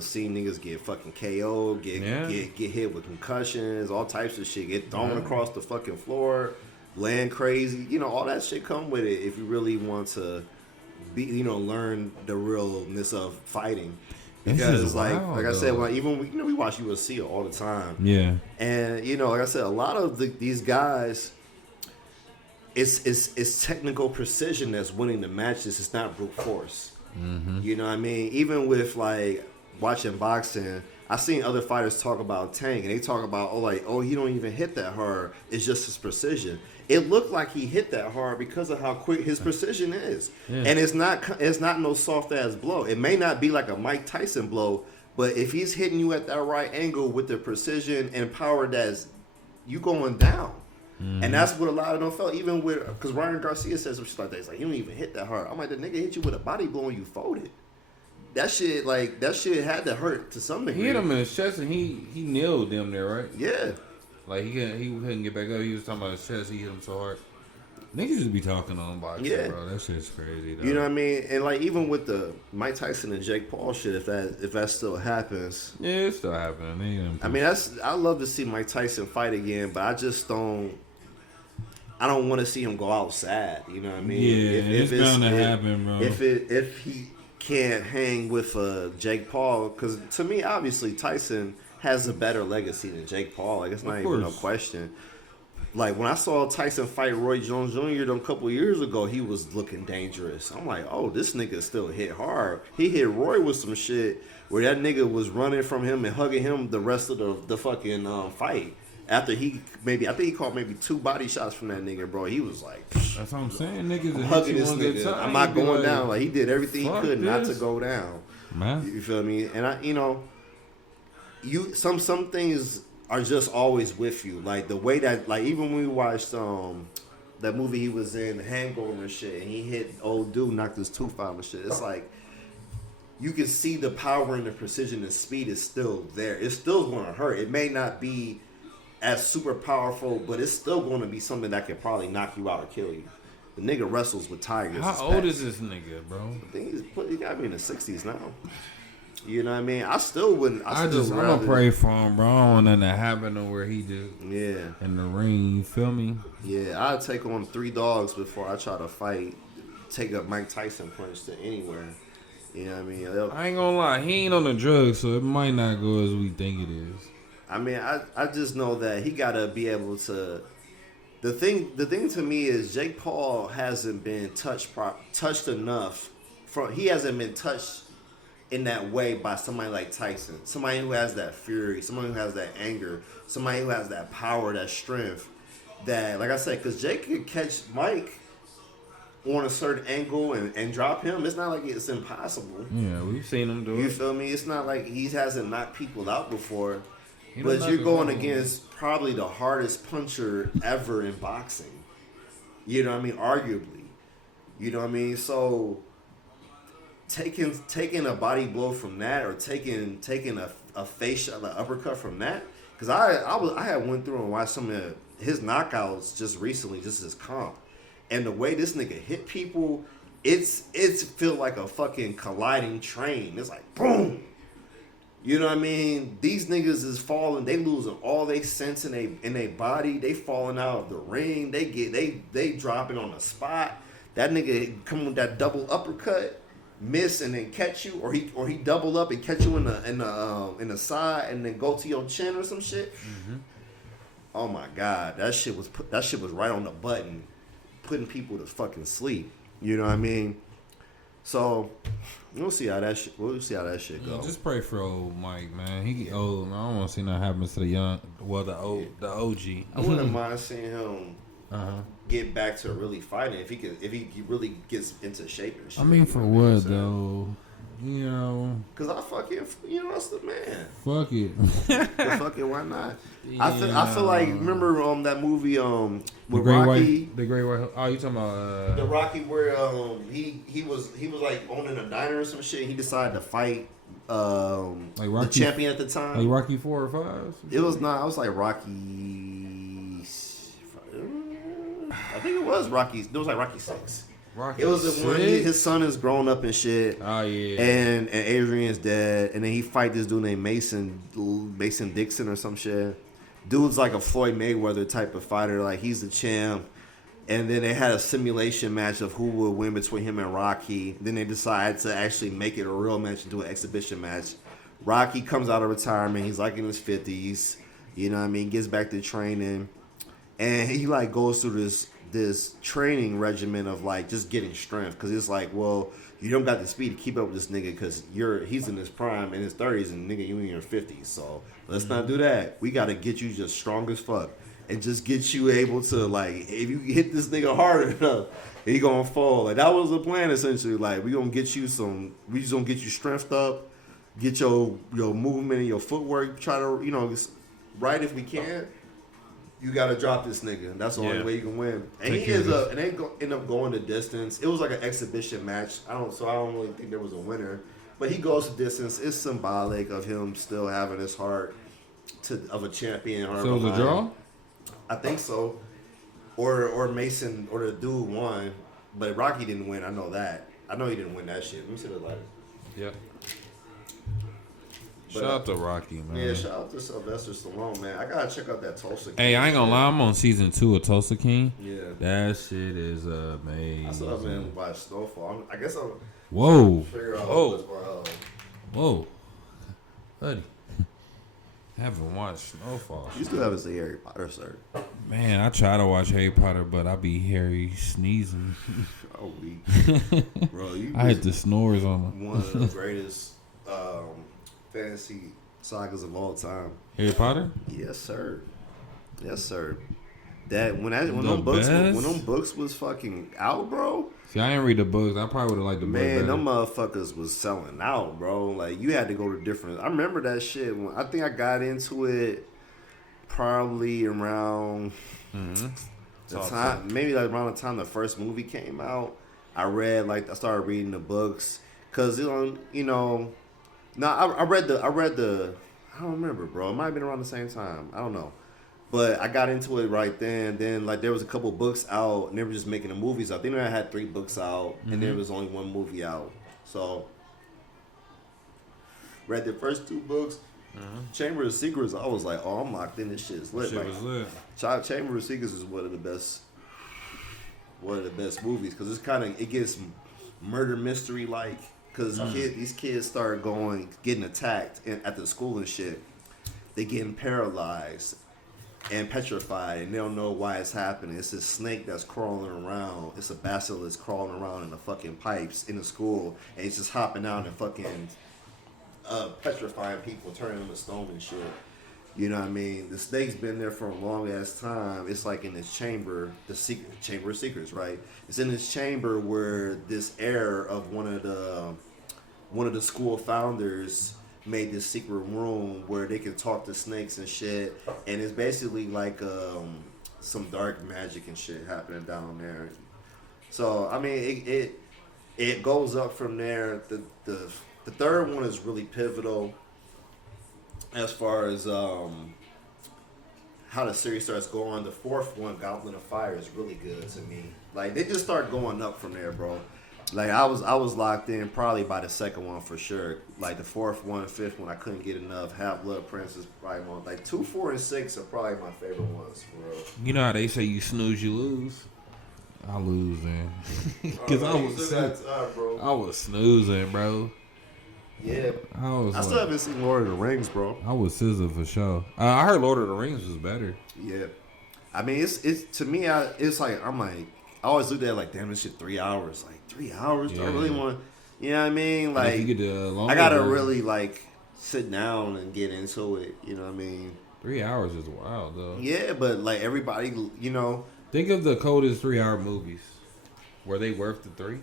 seen niggas get fucking KO, get hit with concussions, all types of shit, get thrown across the fucking floor. Land crazy, you know, all that shit come with it if you really want to be, you know, learn the realness of fighting. Because like I said, we watch UFC all the time. Yeah. And you know, like I said, a lot of these guys, it's technical precision that's winning the matches. It's not brute force. Mm-hmm. You know what I mean? Even with like watching boxing, I've seen other fighters talk about Tank, and they talk about, he don't even hit that hard. It's just his precision. It looked like he hit that hard because of how quick his precision is. Yeah. And it's not no soft ass blow. It may not be like a Mike Tyson blow, but if he's hitting you at that right angle with the precision and power, that's you going down. Mm-hmm. And that's what a lot of them felt. Even with, because Ryan Garcia says some shit like that. He's like, you don't even hit that hard. I'm like, the nigga hit you with a body blow and you folded. That shit had to hurt to some degree. He hit him in his chest and he nailed them there, right? Yeah. Like he couldn't get back up. He was talking about his chest. He hit him so hard. Niggas just be talking on boxing, bro. That shit's crazy, though. You know what I mean? And like even with the Mike Tyson and Jake Paul shit, if that still happens, yeah, it's still happening. I mean, I love to see Mike Tyson fight again, but I just don't. I don't want to see him go out sad. You know what I mean? Yeah, it's bound to happen, bro. If he can't hang with Jake Paul, because to me, obviously Tyson has a better legacy than Jake Paul. Like, it's not even no question. Like, when I saw Tyson fight Roy Jones Jr. a couple years ago, he was looking dangerous. I'm like, oh, this nigga still hit hard. He hit Roy with some shit where that nigga was running from him and hugging him the rest of the fucking fight. After I think he caught maybe 2 body shots from that nigga, bro. He was like, that's what I'm saying. Niggas I'm hugging this nigga. I'm not going down. Like, he did everything he could not to go down. Man. You feel me? And some things are just always with you. Like the way that, like, even when we watched that movie he was in, The Hangover and shit, and he hit old dude, knocked his tooth out and shit. It's like you can see the power and the precision and speed is still there. It's still going to hurt. It may not be as super powerful, but it's still going to be something that can probably knock you out or kill you. The nigga wrestles with tigers. How old is this nigga, bro? I think he got to be in the 60s now. You know what I mean? I still wouldn't. I'm gonna pray for him, bro. I don't want nothing to happen to where he do. Yeah. In the ring, you feel me? Yeah, I'd take on 3 dogs before I try to fight, take a Mike Tyson punch to anywhere. You know what I mean? I ain't gonna lie, he ain't on the drugs, so it might not go as we think it is. I mean, I just know that he gotta be able to. The thing to me is Jake Paul hasn't been touched enough. He hasn't been touched in that way by somebody like Tyson. Somebody who has that fury, somebody who has that anger, somebody who has that power, that strength. That, like I said, because Jake could catch Mike on a certain angle and drop him. It's not like it's impossible. Yeah, we've seen him do it. You feel me? It's not like he hasn't knocked people out before. But you're going against probably the hardest puncher ever in boxing. You know what I mean? Arguably. You know what I mean? So taking a body blow from that, or taking a face shot, an uppercut from that, because I had went through and watched some of his knockouts just recently, just his comp, and the way this nigga hit people, it's feel like a fucking colliding train. It's like boom. You know what I mean? These niggas is falling. They losing all they sense in they body. They falling out of the ring. They dropping on the spot. That nigga come with that double uppercut, miss and then catch you, or he double up and catch you in the side and then go to your chin or some shit. Mm-hmm. Oh my God, that shit was right on the button, putting people to fucking sleep. You know what I mean? So we'll see how that shit goes. Just pray for old Mike, man. He get old. Man. I don't want to see nothing happen to the young. Well, the OG. I wouldn't mind seeing him get back to really fighting if he really gets into shape and shit. I mean, for what though? You know, cause I fucking, that's the man. Fuck it. Fuck it, why not? Yeah. I feel like, remember that movie with Rocky? The Great White. Oh, you talking about the Rocky where he was like owning a diner or some shit. And he decided to fight like Rocky, the champion at the time. Like Rocky 4 or 5. It was not. I was like Rocky. I think it was Rocky. It was like Rocky 6. It was the one his son is grown up and shit. Oh yeah. And Adrian's dead, and then he fight this dude named Mason Dixon or some shit. Dude's like a Floyd Mayweather type of fighter, like he's the champ. And then they had a simulation match of who would win between him and Rocky. Then they decided to actually make it a real match into an exhibition match. Rocky comes out of retirement. He's like in his 50s. You know what I mean? Gets back to training, and he like goes through this training regimen of like just getting strength, because it's like, well, you don't got the speed to keep up with this nigga because he's in his prime in his 30s and nigga you in your 50s, so let's not do that. We got to get you just strong as fuck and just get you able to, like, if you hit this nigga hard enough he gonna fall. Like that was the plan essentially. Like we just gonna get you strengthed up, get your movement and your footwork, try to right if we can. You gotta drop this nigga. That's the only way you can win. And he ends up, and they end up going the distance. It was like an exhibition match. I don't really think there was a winner. But he goes the distance. It's symbolic of him still having his heart of a champion. So it was a draw? I think so. Or Mason or the dude won, but Rocky didn't win. I know that. I know he didn't win that shit. Let me see the letter. Yep. Shout out to Rocky, man. Yeah, shout out to Sylvester Stallone, man. I gotta check out that Tulsa King. Hey, I ain't gonna lie, I'm on season 2 of Tulsa King. Yeah. That shit is amazing. I still haven't watched Snowfall. I guess I'll figure out Whoa. Buddy. Haven't watched Snowfall. You still haven't seen Harry Potter, sir. Man, I try to watch Harry Potter, but I be Harry sneezing. Oh, weak. Bro, I hit the snores on him. One of the greatest fantasy sagas of all time. Harry Potter? Yes, sir. That when them books was fucking out, bro. See, I didn't read the books. I probably would have liked the books. Man, them motherfuckers was selling out, bro. Like you had to go to different. I remember that shit. I think I got into it probably around the time, maybe like around the time the first movie came out. I started reading the books because I read the. I don't remember, bro. It might have been around the same time. I don't know. But I got into it right then. Then, like, there was a couple books out, and they were just making the movies. I think I had 3 books out, and there was only 1 movie out. So, read the first 2 books. Chamber of Secrets, I was like, oh, I'm locked in. This shit is lit. Shit was lit. Chamber of Secrets is one of the best movies because it gets murder mystery like. Because these kids start getting attacked at the school and shit. They getting paralyzed and petrified, and they don't know why it's happening. It's this snake that's crawling around. It's a basilisk crawling around in the fucking pipes in the school, and it's just hopping out and fucking petrifying people, turning them to stone and shit. You know what I mean? The snake's been there for a long ass time. It's like in this chamber, Chamber of Secrets, right? It's in this chamber where this heir of one of the school founders made this secret room where they can talk to snakes and shit, and it's basically like some dark magic and shit happening down there. So I mean, it goes up from there. The third one is really pivotal as far as how the series starts going. The fourth one, Goblet of Fire, is really good to me. Like they just start going up from there, bro. Like I was locked in probably by the second one for sure. Like the fourth one, fifth one, I couldn't get enough. Half Blood Prince is probably one. Like 2, 4, and 6 are probably my favorite ones for real. You know how they say you snooze, you lose. I lose, man. Because I was snoozing, bro. Yeah, I still haven't seen Lord of the Rings, bro. I was scissor for sure. I heard Lord of the Rings was better. Yeah, I mean it's to me. It's like I'm like I always look at it like damn this shit 3 hours. Like 3 hours? Do I really want? You know what I mean? Like you get the I gotta really like sit down and get into it. You know what I mean? 3 hours is wild though. Yeah, but like everybody, you know. Think of the coldest 3-hour movies. Were they worth the 3?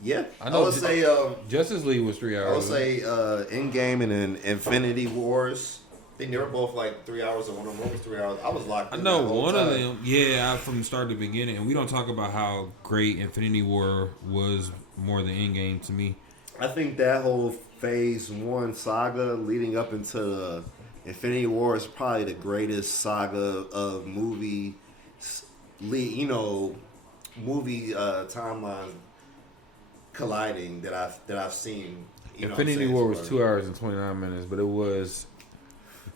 Yeah, I would say Justice League was 3 hours. I would say Endgame and then Infinity Wars. I think they were both like 3 hours, and one of them was 3 hours. I was locked in. I know one of them. Yeah, from the start to the beginning, and we don't talk about how great Infinity War was more than Endgame to me. I think that whole Phase 1 saga leading up into the Infinity War is probably the greatest saga of movie, movie timelines colliding that I've seen. Infinity War was 2 hours and 29 minutes, but it was.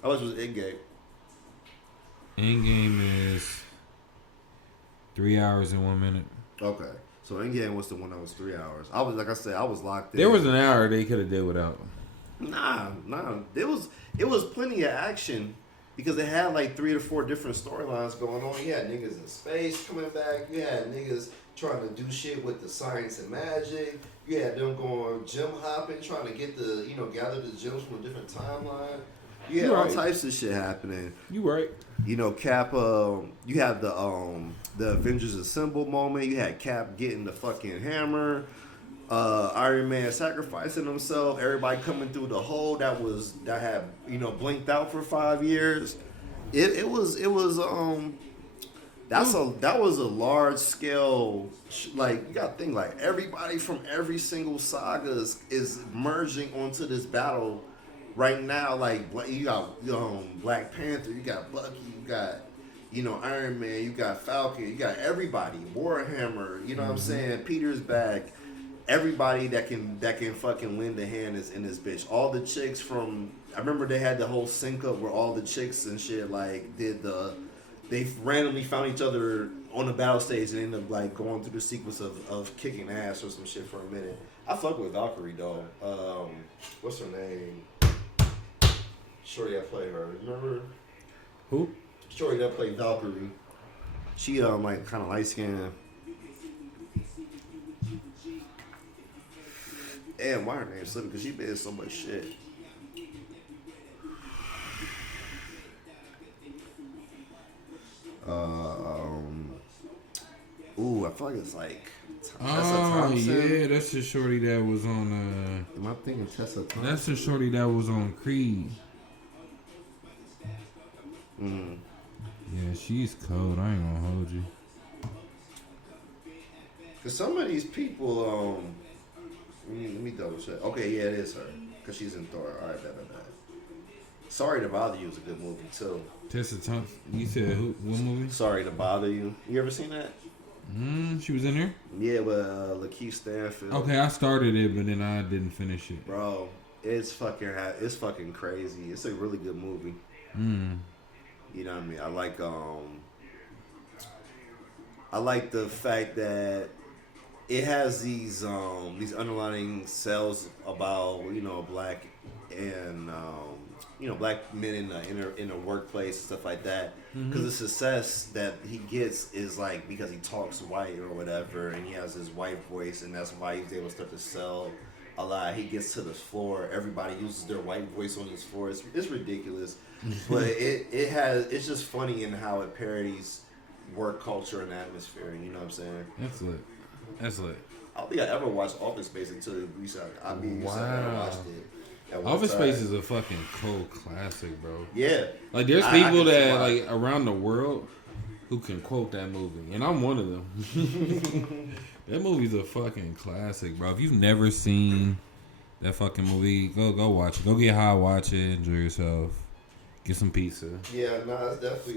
How much was Endgame? Endgame is 3 hours and 1 minute. Okay, so Endgame was the one that was 3 hours. I was I was locked in. There was an hour they could have did without. Nah. It was plenty of action because it had like 3 or 4 different storylines going on. You had niggas in space coming back. You had niggas trying to do shit with the science and magic. You had them going gym hopping, trying to get gather the gems from a different timeline. You had all types of shit happening. You right. Cap. You had the Avengers Assemble moment. You had Cap getting the fucking hammer. Iron Man sacrificing himself. Everybody coming through the hole that had blinked out for 5 years. That was a large scale. Like you got to think like everybody from every single saga is merging onto this battle. Right now, like you got Black Panther, you got Bucky, you got Iron Man, you got Falcon, you got everybody, Warhammer, you know what I'm saying? Peter's back. Everybody that can fucking lend a hand is in this bitch. All the chicks from I remember they had the whole sync up where all the chicks and shit like they randomly found each other on the battle stage and ended up like going through the sequence of kicking ass or some shit for a minute. I fuck with Valkyrie though. What's her name? Shorty that played her. Remember? Who? Shorty that played Valkyrie. She like kind of light skinned. Damn, why her name slipping? Because she been in so much shit. Ooh, I feel like it's like Tessa Thompson. Yeah, that's the shorty that was on. Am I thinking Tessa Thompson? That's the shorty that was on Creed. Yeah, she's cold. I ain't gonna hold you. Cause some of these people, let me double check. Okay, yeah, it is her. Cause she's in Thor. All right, bad. Sorry to Bother You is a good movie too. Tessa Thompson. You said who? What movie? Sorry to Bother You. You ever seen that? She was in there. Yeah, with Lakeith Stanfield. Okay, I started it, but then I didn't finish it. Bro, it's fucking crazy. It's a really good movie. You know what I mean? I like the fact that it has these underlying cells about black and black men in the workplace and stuff like that. Because the success that he gets is like because he talks white or whatever, and he has his white voice, and that's why he's able to start to sell a lot. He gets to the floor, everybody uses their white voice on his floor. It's ridiculous, but it's just funny in how it parodies work culture and atmosphere. You know what I'm saying? That's lit. I don't think I ever watched Office Space until recently. I watched it. Office Space is a fucking cold classic, bro. Yeah. Like there's people that like around the world who can quote that movie, and I'm one of them. That movie's a fucking classic, bro. If you've never seen that fucking movie, go watch it. Go get high, watch it, enjoy yourself, get some pizza. Yeah, no, it's definitely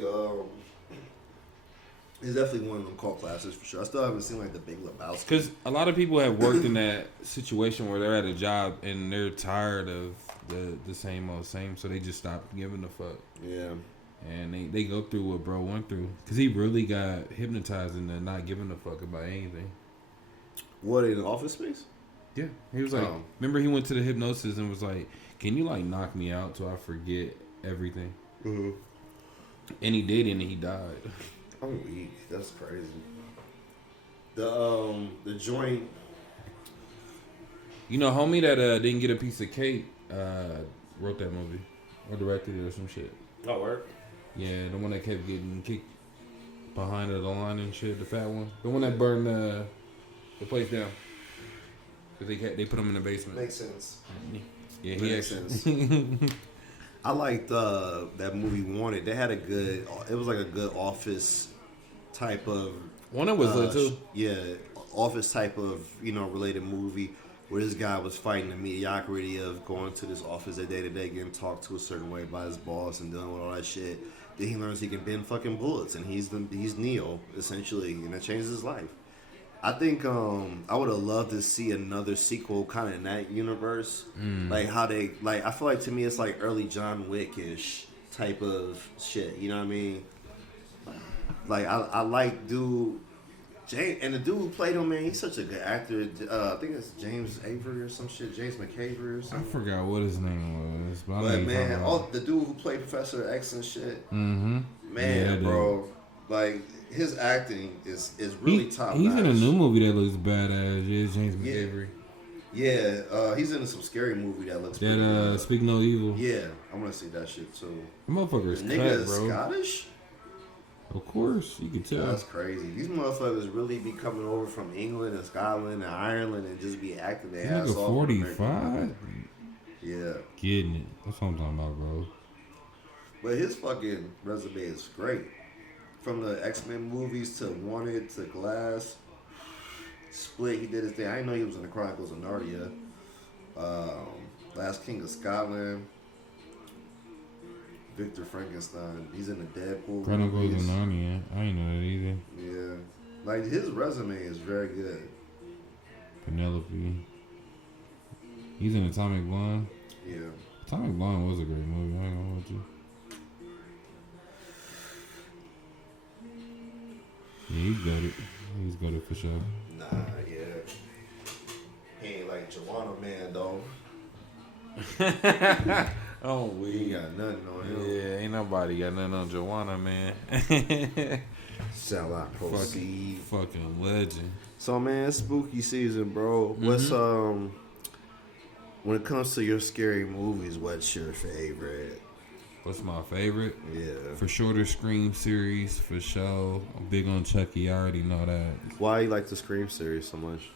It's definitely one of them cult classics for sure. I still haven't seen like The Big Lebowski. Because a lot of people have worked in that situation where they're at a job and they're tired of the same old same, so they just stop giving a fuck. Yeah. And they go through what bro went through. Because he really got hypnotized into not giving a fuck about anything. What, in Office Space? Yeah. He was like, Oh. remember he went to the hypnosis and was like, can you like knock me out till I forget everything? Mm-hmm. And he did, and he died. I'm weak. That's crazy. The joint. You know, homie that didn't get a piece of cake wrote that movie or directed it or some shit. Oh, word? Yeah, the one that kept getting kicked behind the line and shit, the fat one, the one that burned the place down. Cause they put him in the basement. Makes sense. Yeah, he Makes sense. I liked that movie Wanted. They had it was like a good office type of. Wanted was lit too. Yeah, office type of related movie where this guy was fighting the mediocrity of going to this office day to day, getting talked to a certain way by his boss and dealing with all that shit. Then he learns he can bend fucking bullets, and he's Neo essentially, and that changes his life. I think I would have loved to see another sequel kind of in that universe. Like how they, like, I feel like to me it's like early John Wick-ish type of shit. You know what I mean? Like I like dude, James, and the dude who played him, man, he's such a good actor. I think it's James Avery or some shit, James McAvery or something. I forgot what his name was, but man, the dude who played Professor X and shit. Mm-hmm. Man, yeah, bro, like his acting is really top notch. He's in a new movie that looks badass. Yeah, James McAvery. Yeah, he's in some scary movie that looks pretty that good. Speak No Evil. Yeah, I want to see that shit too. The motherfucker's The nigga cut, is bro. Scottish? Of course, you can tell. That's crazy. These motherfuckers really be coming over from England and Scotland and Ireland and just be acting their ass Nigga off. 45? Yeah. Getting it. That's what I'm talking about, bro. But his fucking resume is great. From the X-Men movies to Wanted to Glass, Split, he did his thing. I didn't know he was in the Chronicles of Narnia. Last King of Scotland. Victor Frankenstein. He's in the Deadpool Chronicles of movies. Narnia. I ain't know that either. Yeah. Like, his resume is very good. Penelope. He's in Atomic Blonde. Yeah. Atomic Blonde was a great movie. I ain't gonna hold you. Yeah, he's got it. He's got it for sure. Nah, yeah. He ain't like Joanna Man, though. Oh, He ain't got nothing on him. Yeah, ain't nobody got nothing on Joanna, man. Shall I proceed? Fucking legend. So, man, it's spooky season, bro. What's when it comes to your scary movies, what's your favorite? What's my favorite? Yeah. For sure, the Scream series, for sure. I'm big on Chucky. I already know that. Why you like the Scream series so much?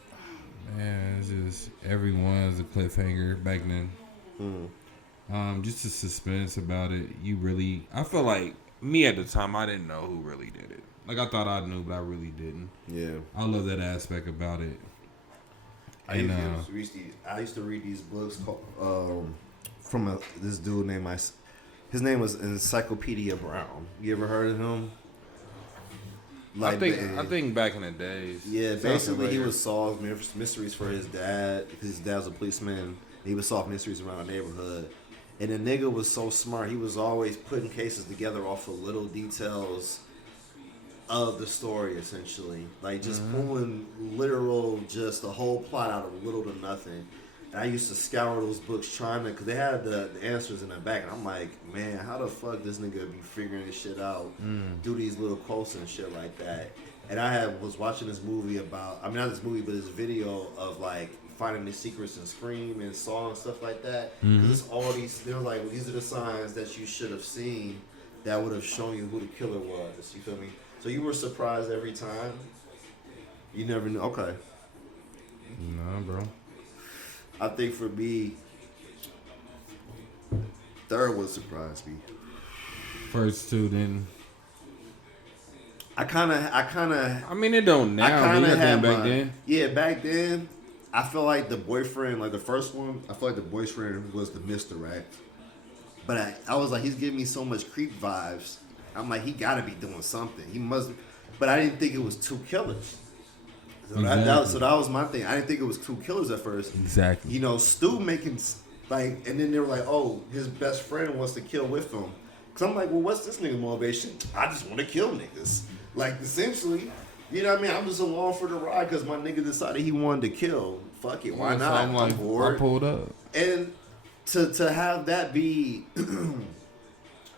Man, it's just everyone is a cliffhanger back then. Just the suspense about it. I feel like me at the time, I didn't know who really did it. Like, I thought I knew, but I really didn't. Yeah. I love that aspect about it. I used to read these books called, from this dude named his name was Encyclopedia Brown. You ever heard of him? Like, I think back in the days. Yeah, basically he would solve mysteries for his dad because his dad was a policeman. And he would solve mysteries around the neighborhood. And the nigga was so smart. He was always putting cases together off of little details of the story, essentially. Like, just pulling literal, just the whole plot out of little to nothing. And I used to scour those books trying to, because they had the answers in the back. And I'm like, man, how the fuck this nigga be figuring this shit out? Do these little quotes and shit like that. And I was watching this movie not this movie, but this video of, like, finding the secrets in Scream and Saw and stuff like that. Because it's all they're like, these are the signs that you should have seen that would have shown you who the killer was. You feel me? So you were surprised every time? You never knew? Okay. Nah, bro. I think for me, third one surprised me. First two, then. I mean, it don't now. I kind of had back then. Yeah, back then, I feel like the boyfriend, like the first one, I feel like the boyfriend was the misdirect. But I was like, he's giving me so much creep vibes. I'm like, he got to be doing something. He must, But I didn't think it was two killers. So, Exactly. that was my thing. I didn't think it was two killers at first. Exactly. You know, Stu making like, and then they were like, oh, his best friend wants to kill with him. Cause I'm like, well, what's this nigga motivation? I just want to kill niggas. Like, essentially, you know what I mean? I'm just along for the ride because my nigga decided he wanted to kill. Fuck it, why So not? I'm like, I pulled up. And to have that be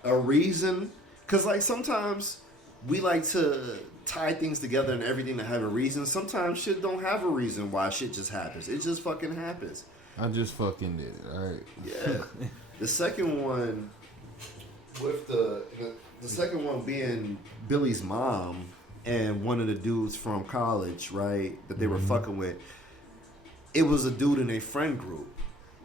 a reason, because like sometimes we like to tie things together and everything to have a reason. Sometimes shit don't have a reason why shit just happens. It just fucking happens. I just fucking did it. All right. Yeah. The second one with the second one being Billy's mom and one of the dudes from college, right, that they were fucking with. It was a dude in a friend group.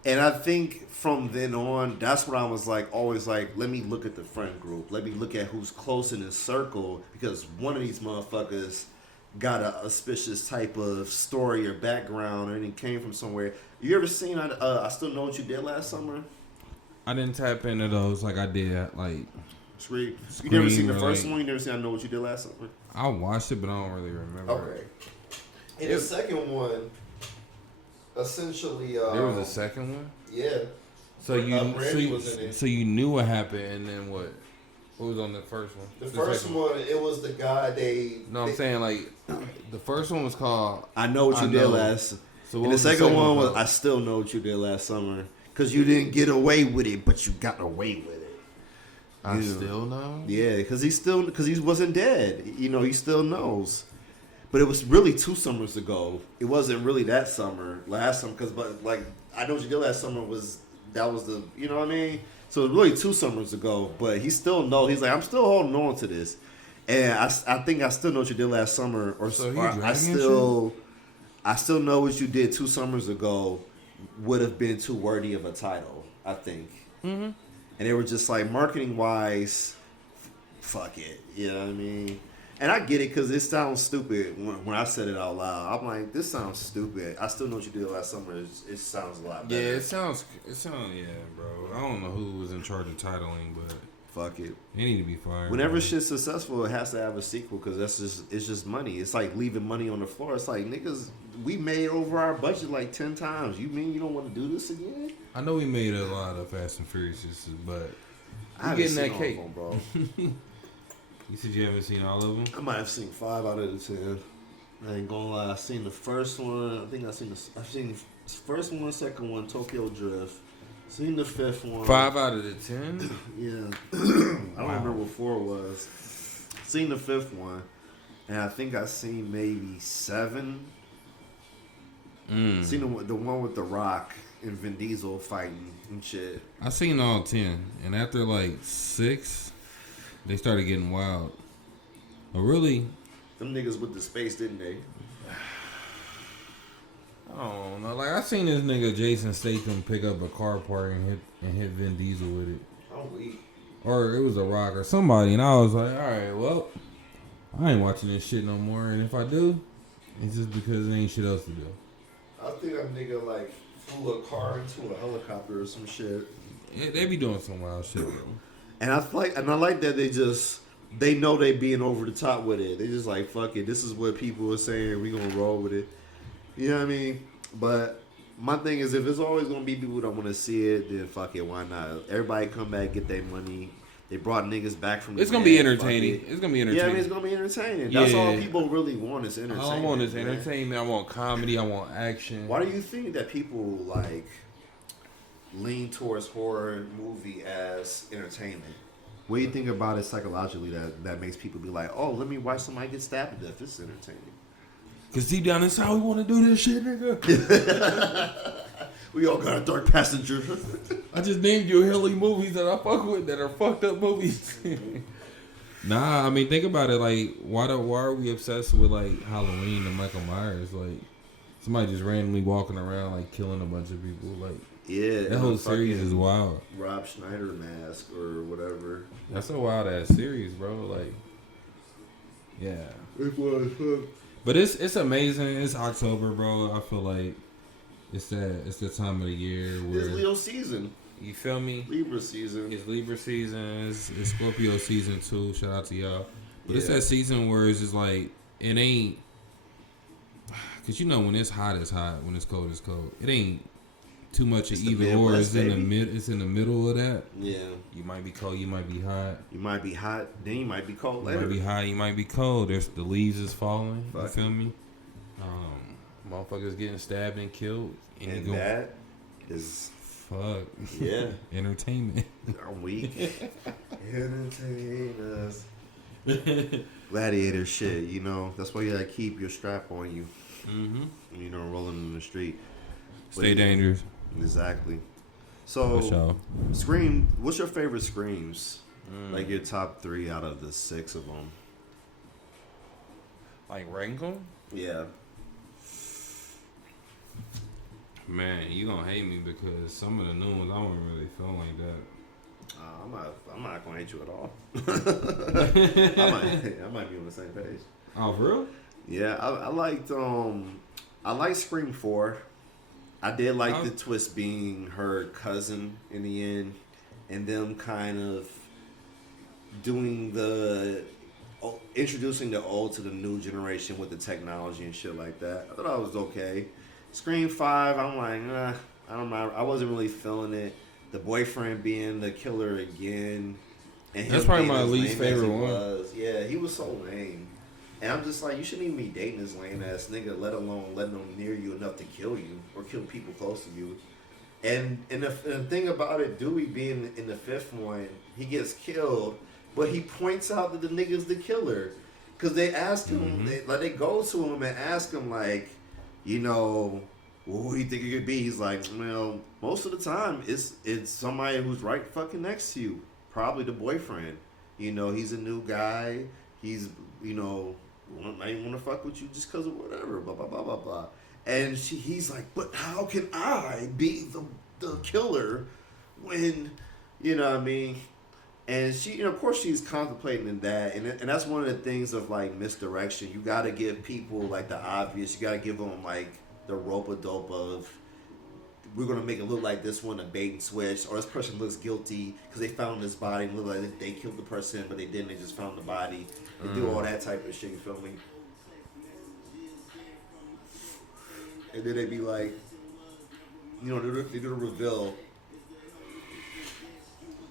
And I think from then on, that's what I was like, always like, let me look at the friend group. Let me look at who's close in his circle, because one of these motherfuckers got a auspicious type of story or background, and it came from somewhere. You ever seen I Still Know What You Did Last Summer? I didn't tap into those like I did like. You never seen the or, first like- one? You never seen I Know What You Did Last Summer? I watched it, but I don't really remember. Okay. And the second one, essentially, There was a second one. yeah. So you, Brandy was in it. so you knew what happened, and then what? What was on the first one? The first second one, it was the guy No, I'm saying like the first one was called I Know What You I Did Know. Last. So what And the was second one was called? I Still Know What You Did Last Summer. Because you didn't get away with it, but you got away with it. I you know. still know. Yeah, because he wasn't dead. You know, he still knows. But it was really 2 summers ago. It wasn't really that summer, last summer. But like, I Know What You Did Last Summer that was the, you know what I mean? So it was really 2 summers ago. But he still knows. He's like, I'm still holding on to this. And I think I Still Know What You Did Last summer. So he or dragging I Still Know What You Did 2 summers ago would have been too wordy of a title, I think. Mm-hmm. And they were just like, marketing wise, fuck it. You know what I mean? And I get it because it sounds stupid when I said it out loud. I'm like, this sounds stupid. I Still Know What You Did Last Summer. It sounds a lot better. Yeah, it sounds, yeah, bro. I don't know who was in charge of titling, but Fuck it. they need to be fired. Whenever bro. shit's successful, it has to have a sequel because it's just money. It's like leaving money on the floor. It's like, niggas, we made over our budget like 10 times. You mean you don't want to do this again? I know we made a lot of Fast and Furious, but I we haven't getting seen that all cake. of them, bro. You said you haven't seen all of them? I might have seen 5 out of the 10. I ain't gonna lie. I seen the first one. I think I've seen the first one, second one, Tokyo Drift. Seen the 5th one. 5 out of the 10? Yeah. I don't remember what 4 was. Seen the 5th one. And I think I seen maybe 7. Seen the one with The Rock and Vin Diesel fighting and shit. I seen all 10, and after like 6, they started getting wild. But really, Them niggas with the space, didn't they? I don't know. Like I seen this nigga Jason Statham pick up a car part and hit Vin Diesel with it, I'm weak. or it was a Rock or somebody, and I was like, all right, well, I ain't watching this shit no more. And if I do, it's just because there ain't shit else to do. I think that nigga like flew a car into a helicopter or some shit. Yeah, they be doing some wild shit, bro. And I like that they know they being over the top with it. They just like, fuck it. This is what people are saying. We gonna roll with it. You know what I mean? But my thing is, if it's always gonna be people that want to see it, then fuck it. Why not? Everybody come back, get their money. They brought niggas back from. It's gonna be entertaining. It's gonna be entertaining. Yeah, I mean, it's gonna be entertaining. That's Yeah. all people really want is entertainment. All I want is man. entertainment. I want comedy. I want action. Why do you think that people like lean towards horror movie as entertainment? What do you think about it psychologically that makes people be like, oh, let me watch somebody get stabbed to death? It's entertaining. Cause deep down inside, we want to do this shit, nigga. We all got a dark passenger. I just named you hilly movies that I fuck with that are fucked up movies. Nah, I mean, think about it. Like, why are we obsessed with like Halloween and Michael Myers? Like, somebody just randomly walking around like killing a bunch of people. Like, Yeah, that whole series is wild. Rob Schneider mask or whatever. That's a wild ass series, bro. Like, yeah. It was. But it's amazing. It's October, bro. I feel like it's the time of the year where It's Leo season. you feel me. Libra season. It's Libra season. It's Scorpio season too. Shout out to y'all. But it's that season where it's just like it ain't. Cause you know when it's hot, it's hot. When it's cold, it's cold. It ain't too much of either or. It's in the mid. It's in the middle of that. Yeah. You might be cold. You might be hot. You might be hot. Then you might be cold later. You might be hot. You might be cold. There's the leaves is falling. Fuck. You feel me? Motherfuckers getting stabbed and killed. And that is fuck. Yeah. Entertainment. I'm weak. Entertain us. Gladiator shit. You know that's why you gotta keep your strap on you. Mm-hmm. When you know rolling in the street. Stay dangerous. Exactly. So, Scream. What's your favorite Screams? Like your top 3 out of the 6 of them. Like ranking? Yeah. Man, you gonna hate me because some of the new ones I don't really feel like that. I'm not gonna hate you at all. I might be on the same page. Oh, for real? Yeah, I liked Scream 4. I did like the twist being her cousin in the end, and them kind of doing introducing the old to the new generation with the technology and shit like that. I thought that was okay. Scream 5, I'm like, I don't know. I wasn't really feeling it. The boyfriend being the killer again, and that's probably my least favorite one. Yeah, he was so lame. And I'm just like, you shouldn't even be dating this lame ass nigga, let alone letting him near you enough to kill you or kill people close to you. And the thing about it, Dewey being in the 5th one, he gets killed, but he points out that the nigga's the killer. Because they ask him, they go to him and ask him, like, you know, who do you think it could be? He's like, well, most of the time, it's somebody who's right fucking next to you. Probably the boyfriend. You know, he's a new guy. He's, you know, might want to fuck with you just because of whatever, blah, blah, blah, blah, blah. And he's like, but how can I be the killer when, you know what I mean? And she, you know, of course she's contemplating that. And that's one of the things of, like, misdirection. You got to give people, like, the obvious. You got to give them, like, the rope-a-dope of, we're going to make it look like this one a bait and switch, or this person looks guilty because they found this body and look like they killed the person, but they didn't. They just found the body. They do all that type of shit, you feel me? And then they be like, you know, they do the reveal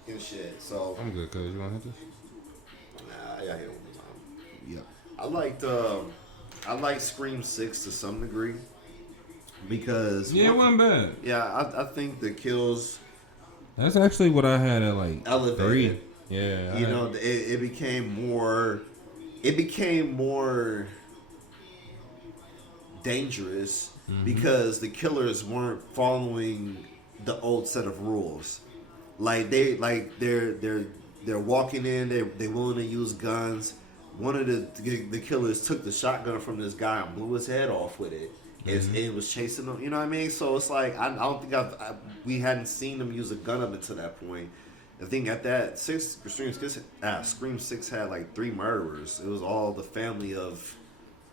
and shit. So I'm good, cuz. You want to hit this? Nah, I hit it one more time. Yeah. I liked Scream 6 to some degree. Because it wasn't bad. Yeah, I think the kills. That's actually what I had at like elevated. 3. Yeah, you know, it became more. It became more dangerous because the killers weren't following the old set of rules. They're walking in. They're willing to use guns. One of the killers took the shotgun from this guy and blew his head off with it. It was chasing them, you know what I mean? So it's like I don't think we hadn't seen them use a gun up until that point. I think at that Scream 6 had like 3 murderers. It was all the family of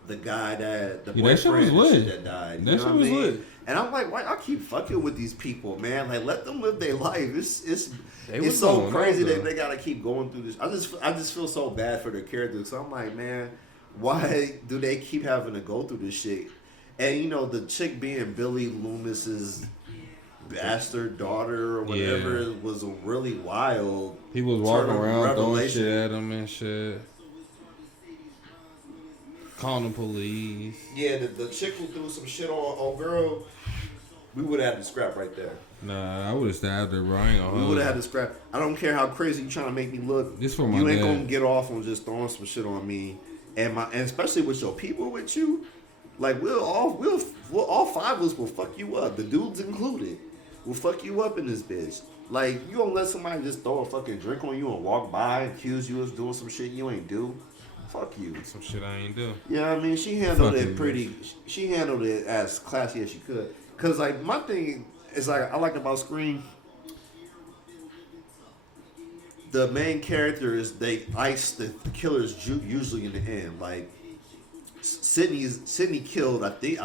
the guy the boyfriend that died. That shit was lit. And I'm like, why I keep fucking with these people, man? Like, let them live their life. It's so crazy that they gotta keep going through this. I just feel so bad for their characters. So I'm like, man, why do they keep having to go through this shit? And, you know, the chick being Billy Loomis's bastard daughter or whatever was really wild. He was walking around throwing shit at him and shit. Calling the police. Yeah, the chick who threw some shit on girl, we would have had to scrap right there. Nah, I would have stabbed her, bro. We would have had to scrap. I don't care how crazy you trying to make me look. This for my You ain't dad. gonna get off on just throwing some shit on me. And especially with your people with you. Like, we'll all 5 of us will fuck you up. The dudes included. Will fuck you up in this bitch. Like, you gonna let somebody just throw a fucking drink on you and walk by and accuse you of doing some shit you ain't do? Fuck you. Some shit I ain't do. Yeah, I mean, she handled she handled it as classy as she could. Cause, like, my thing is, like, I like about Scream, the main characters, they ice the killers usually in the end. Like, Sydney killed, I think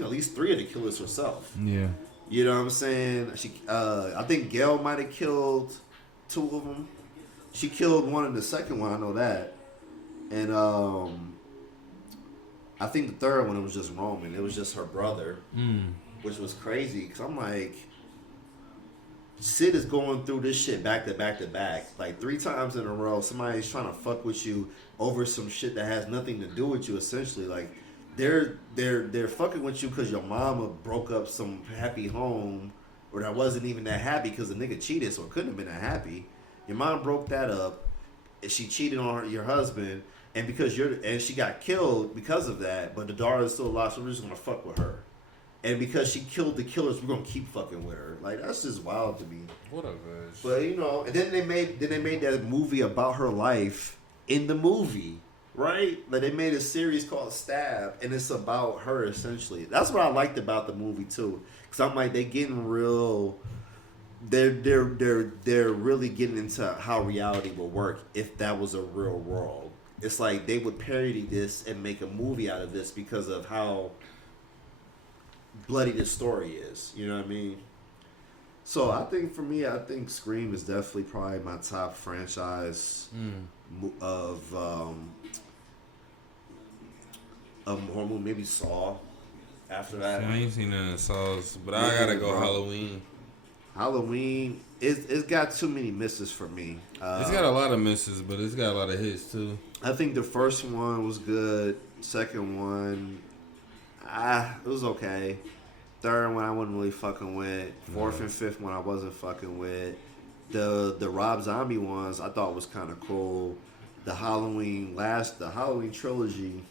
at least 3 of the killers herself. Yeah. You know what I'm saying? I think Gail might have killed 2 of them. She killed one in the second one, I know that. And I think the third one, it was just Roman. It was just her brother, which was crazy. Because I'm like, Sid is going through this shit back to back to back. Like 3 times in a row, somebody's trying to fuck with you over some shit that has nothing to do with you, essentially. Like, they're fucking with you because your mama broke up some happy home, or that wasn't even that happy because the nigga cheated, so it couldn't have been that happy. Your mom broke that up, and she cheated on your husband, and she got killed because of that. But the daughter is still alive, so we're just gonna fuck with her. And because she killed the killers, we're gonna keep fucking with her. Like, that's just wild to me. What a bitch. But and then they made that movie about her life in the movie. Right? Like, they made a series called Stab, and it's about her, essentially. That's what I liked about the movie, too. Because I'm like, they getting real... They're really getting into how reality will work if that was a real world. It's like they would parody this and make a movie out of this because of how bloody this story is. You know what I mean? So I think, for me, Scream is definitely probably my top franchise of horror movie. Maybe Saw after that. I ain't seen none of Saws, but I gotta go Halloween. Halloween, it's got too many misses for me. It's got a lot of misses, but it's got a lot of hits too. I think the first one was good. Second one, it was okay. Third one I wasn't really fucking with. Fourth and fifth one I wasn't fucking with. The Rob Zombie ones I thought was kind of cool. The Halloween trilogy.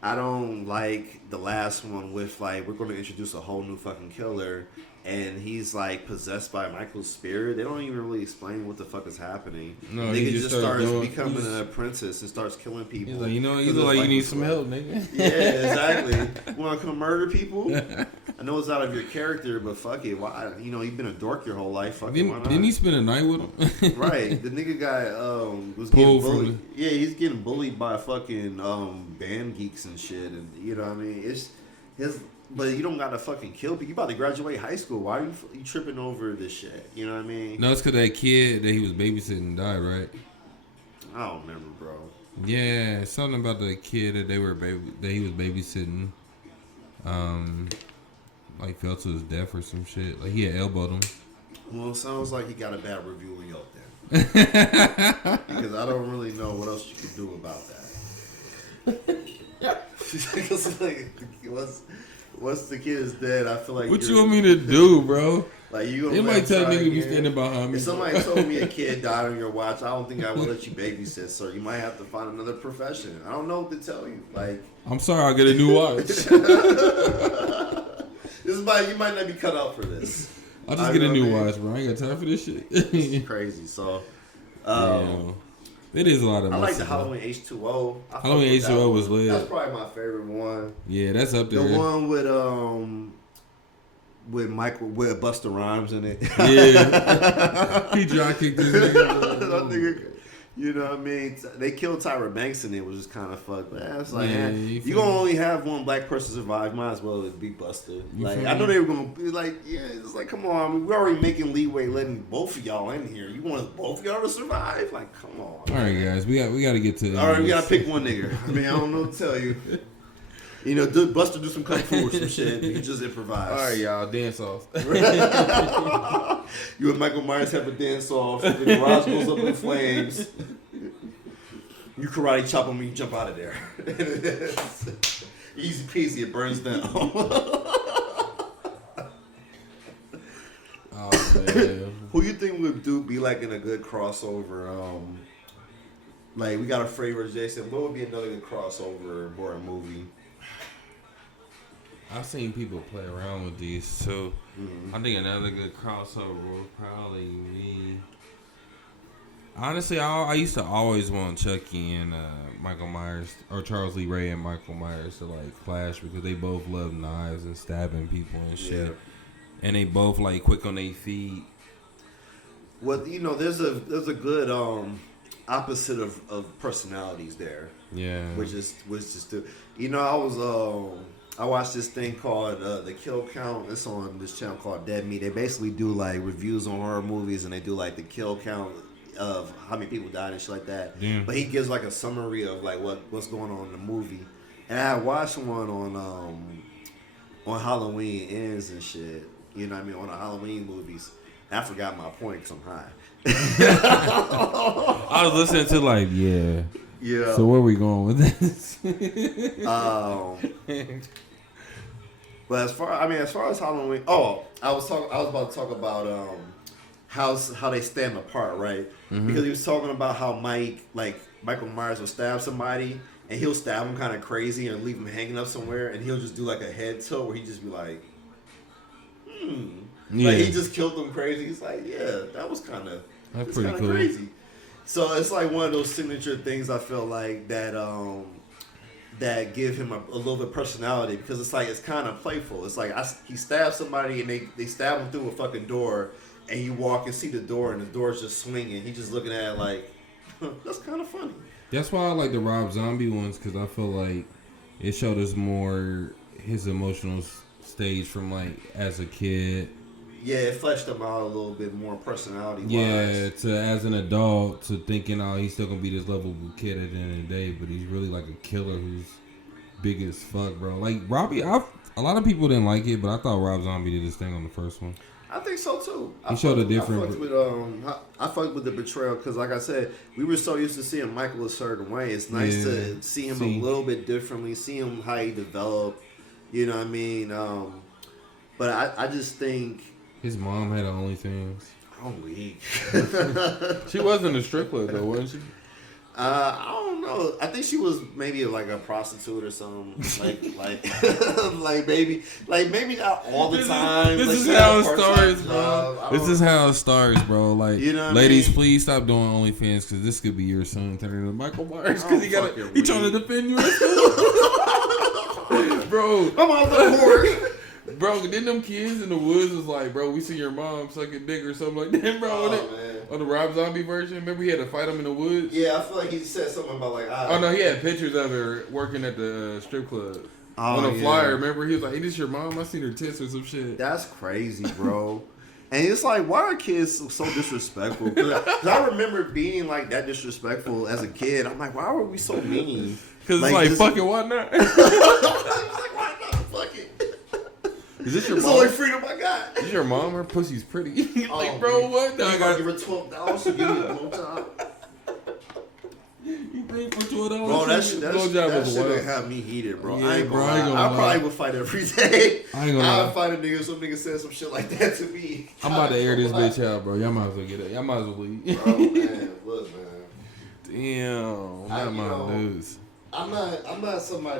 I don't like the last one with, like, we're going to introduce a whole new fucking killer, and he's, like, possessed by Michael's spirit. They don't even really explain what the fuck is happening. No, nigga just starts becoming an apprentice and starts killing people. He's like, you look like you need some help, nigga. Yeah, exactly. You want to come murder people? I know it's out of your character, but fuck it. Why? You've been a dork your whole life. Fuck it, why not? Didn't he spend a night with him? Right. The nigga guy was getting bullied. Yeah, he's getting bullied by fucking band geeks and shit, and you know what I mean? It's his. But you don't gotta fucking kill people. You about to graduate high school. Why are you tripping over this shit? You know what I mean? No, it's because that kid that he was babysitting died, right? I don't remember, bro. Yeah, something about the kid that he was babysitting. Like fell to his death or some shit. Like he had elbowed him. Well, it sounds like he got a bad review on Yelp then. Because I don't really know what else you could do about that. Because like, once the kid is dead, I feel like. What you want me to do, bro? Like you. It might tell nigga be standing behind me. If somebody told me a kid died on your watch, I don't think I would let you babysit, sir. You might have to find another profession. I don't know what to tell you. Like, I'm sorry, I'll get a new watch. You might not be cut out for this. I'll just get a new watch, bro. I ain't got time for this shit. It's crazy. So, it is a lot of. I like the Halloween H2O. Halloween H2O was lit. That's probably my favorite one. Yeah, that's up there. The one with Busta Rhymes in it. Yeah, he dry kicked this nigga. That nigga. You know what I mean? They killed Tyra Banks in it, which is kind of fucked. But it's like, you gonna only have one black person survive. Might as well be Busta. Like, I know they were gonna be like, yeah, it's like, come on, we're already making leeway, letting both of y'all in here. You want both of y'all to survive? Like, come on. All right, guys, we got to get to. All right, we gotta pick one nigga. I mean, I don't know what to tell you. Busta do some kung fu or some shit. You just improvise. All right, y'all, dance off. You and Michael Myers have a dance off. The garage goes up in flames. You karate chop him and you jump out of there. Easy peasy, it burns down. Oh man. Who you think would be like in a good crossover? Like we got a Freddy vs. Jason. What would be another good crossover horror movie? I've seen people play around with these too. Mm-hmm. I think another good crossover would probably be. Honestly, I used to always want Chucky and Michael Myers, or Charles Lee Ray and Michael Myers to like clash because they both love knives and stabbing people and shit, yeah. And they both like quick on their feet. Well, there's a good opposite of personalities there. Yeah, which is I watched this thing called The Kill Count. It's on this channel called Dead Meat. They basically do like reviews on horror movies and they do like the kill count of how many people died and shit like that. Damn. But he gives like a summary of like what's going on in the movie. And I watched one on Halloween Ends and shit. You know what I mean? On the Halloween movies. I forgot my point because I'm high. I was listening to like, yeah. Yeah. So where we going with this? But as far as Halloween, I was about to talk about how they stand apart, right? Mm-hmm. Because he was talking about how Michael Myers will stab somebody and he'll stab him kind of crazy and leave him hanging up somewhere, and he'll just do like a head tilt where he just be like, Yeah. Like he just killed them crazy. He's like, yeah, that was kind of pretty cool. Crazy. So it's like one of those signature things I feel like that that give him a little bit of personality, because it's like it's kind of playful. It's like he stabs somebody and they stab him through a fucking door, and you walk and see the door and the door's just swinging. He just looking at it like, that's kind of funny. That's why I like the Rob Zombie ones, because I feel like it showed us more his emotional stage from like as a kid. Yeah, it fleshed him out a little bit more personality-wise. Yeah, to as an adult, to thinking, he's still going to be this lovable kid at the end of the day, but he's really like a killer who's big as fuck, bro. Like, Robbie, a lot of people didn't like it, but I thought Rob Zombie did his thing on the first one. I think so, too. He showed a different... I fucked with the betrayal, because like I said, we were so used to seeing Michael a certain way. It's nice to see him a little bit differently, see him how he developed, you know what I mean? But I just think... His mom had OnlyFans. I'm weak. She wasn't a strip club though, wasn't she? I don't know. I think she was maybe like a prostitute or something. like maybe not all the time. This is how it starts, bro. This is how it starts, bro. Like, you know ladies, please stop doing OnlyFans, because this could be your son turning into Michael Myers, because he trying to defend you. Bro, I'm on the board. Bro, then them kids in the woods was like, bro, we see your mom sucking dick or something like that, bro. On the Rob Zombie version, remember he had to fight him in the woods? Yeah, I feel like he said something about like... Oh, no, he had pictures of her working at the strip club. On a flyer, remember? He was like, hey, this your mom? I seen her tits or some shit. That's crazy, bro. And it's like, why are kids so disrespectul? Because I remember being like that disrespectful as a kid. I'm like, why were we so mean? Because it's like, fuck it, why not? It's like, why not? Fuck it. Is this your it's mom? the only freedom I got. Is your mom? Her pussy's pretty. Like, bro, man. What? I gotta give her $12 to give me a blowjob. You pay for $12? Bro, that shit have me heated, bro. Yeah, I ain't gonna lie. I probably would fight every day. I ain't gonna lie. I'd fight a nigga. Some nigga said some shit like that to me. I'm about to air this bitch out, bro. Y'all might as well get it. Y'all might as well leave. Bro, man, look, man. Damn, not my news. I'm not somebody.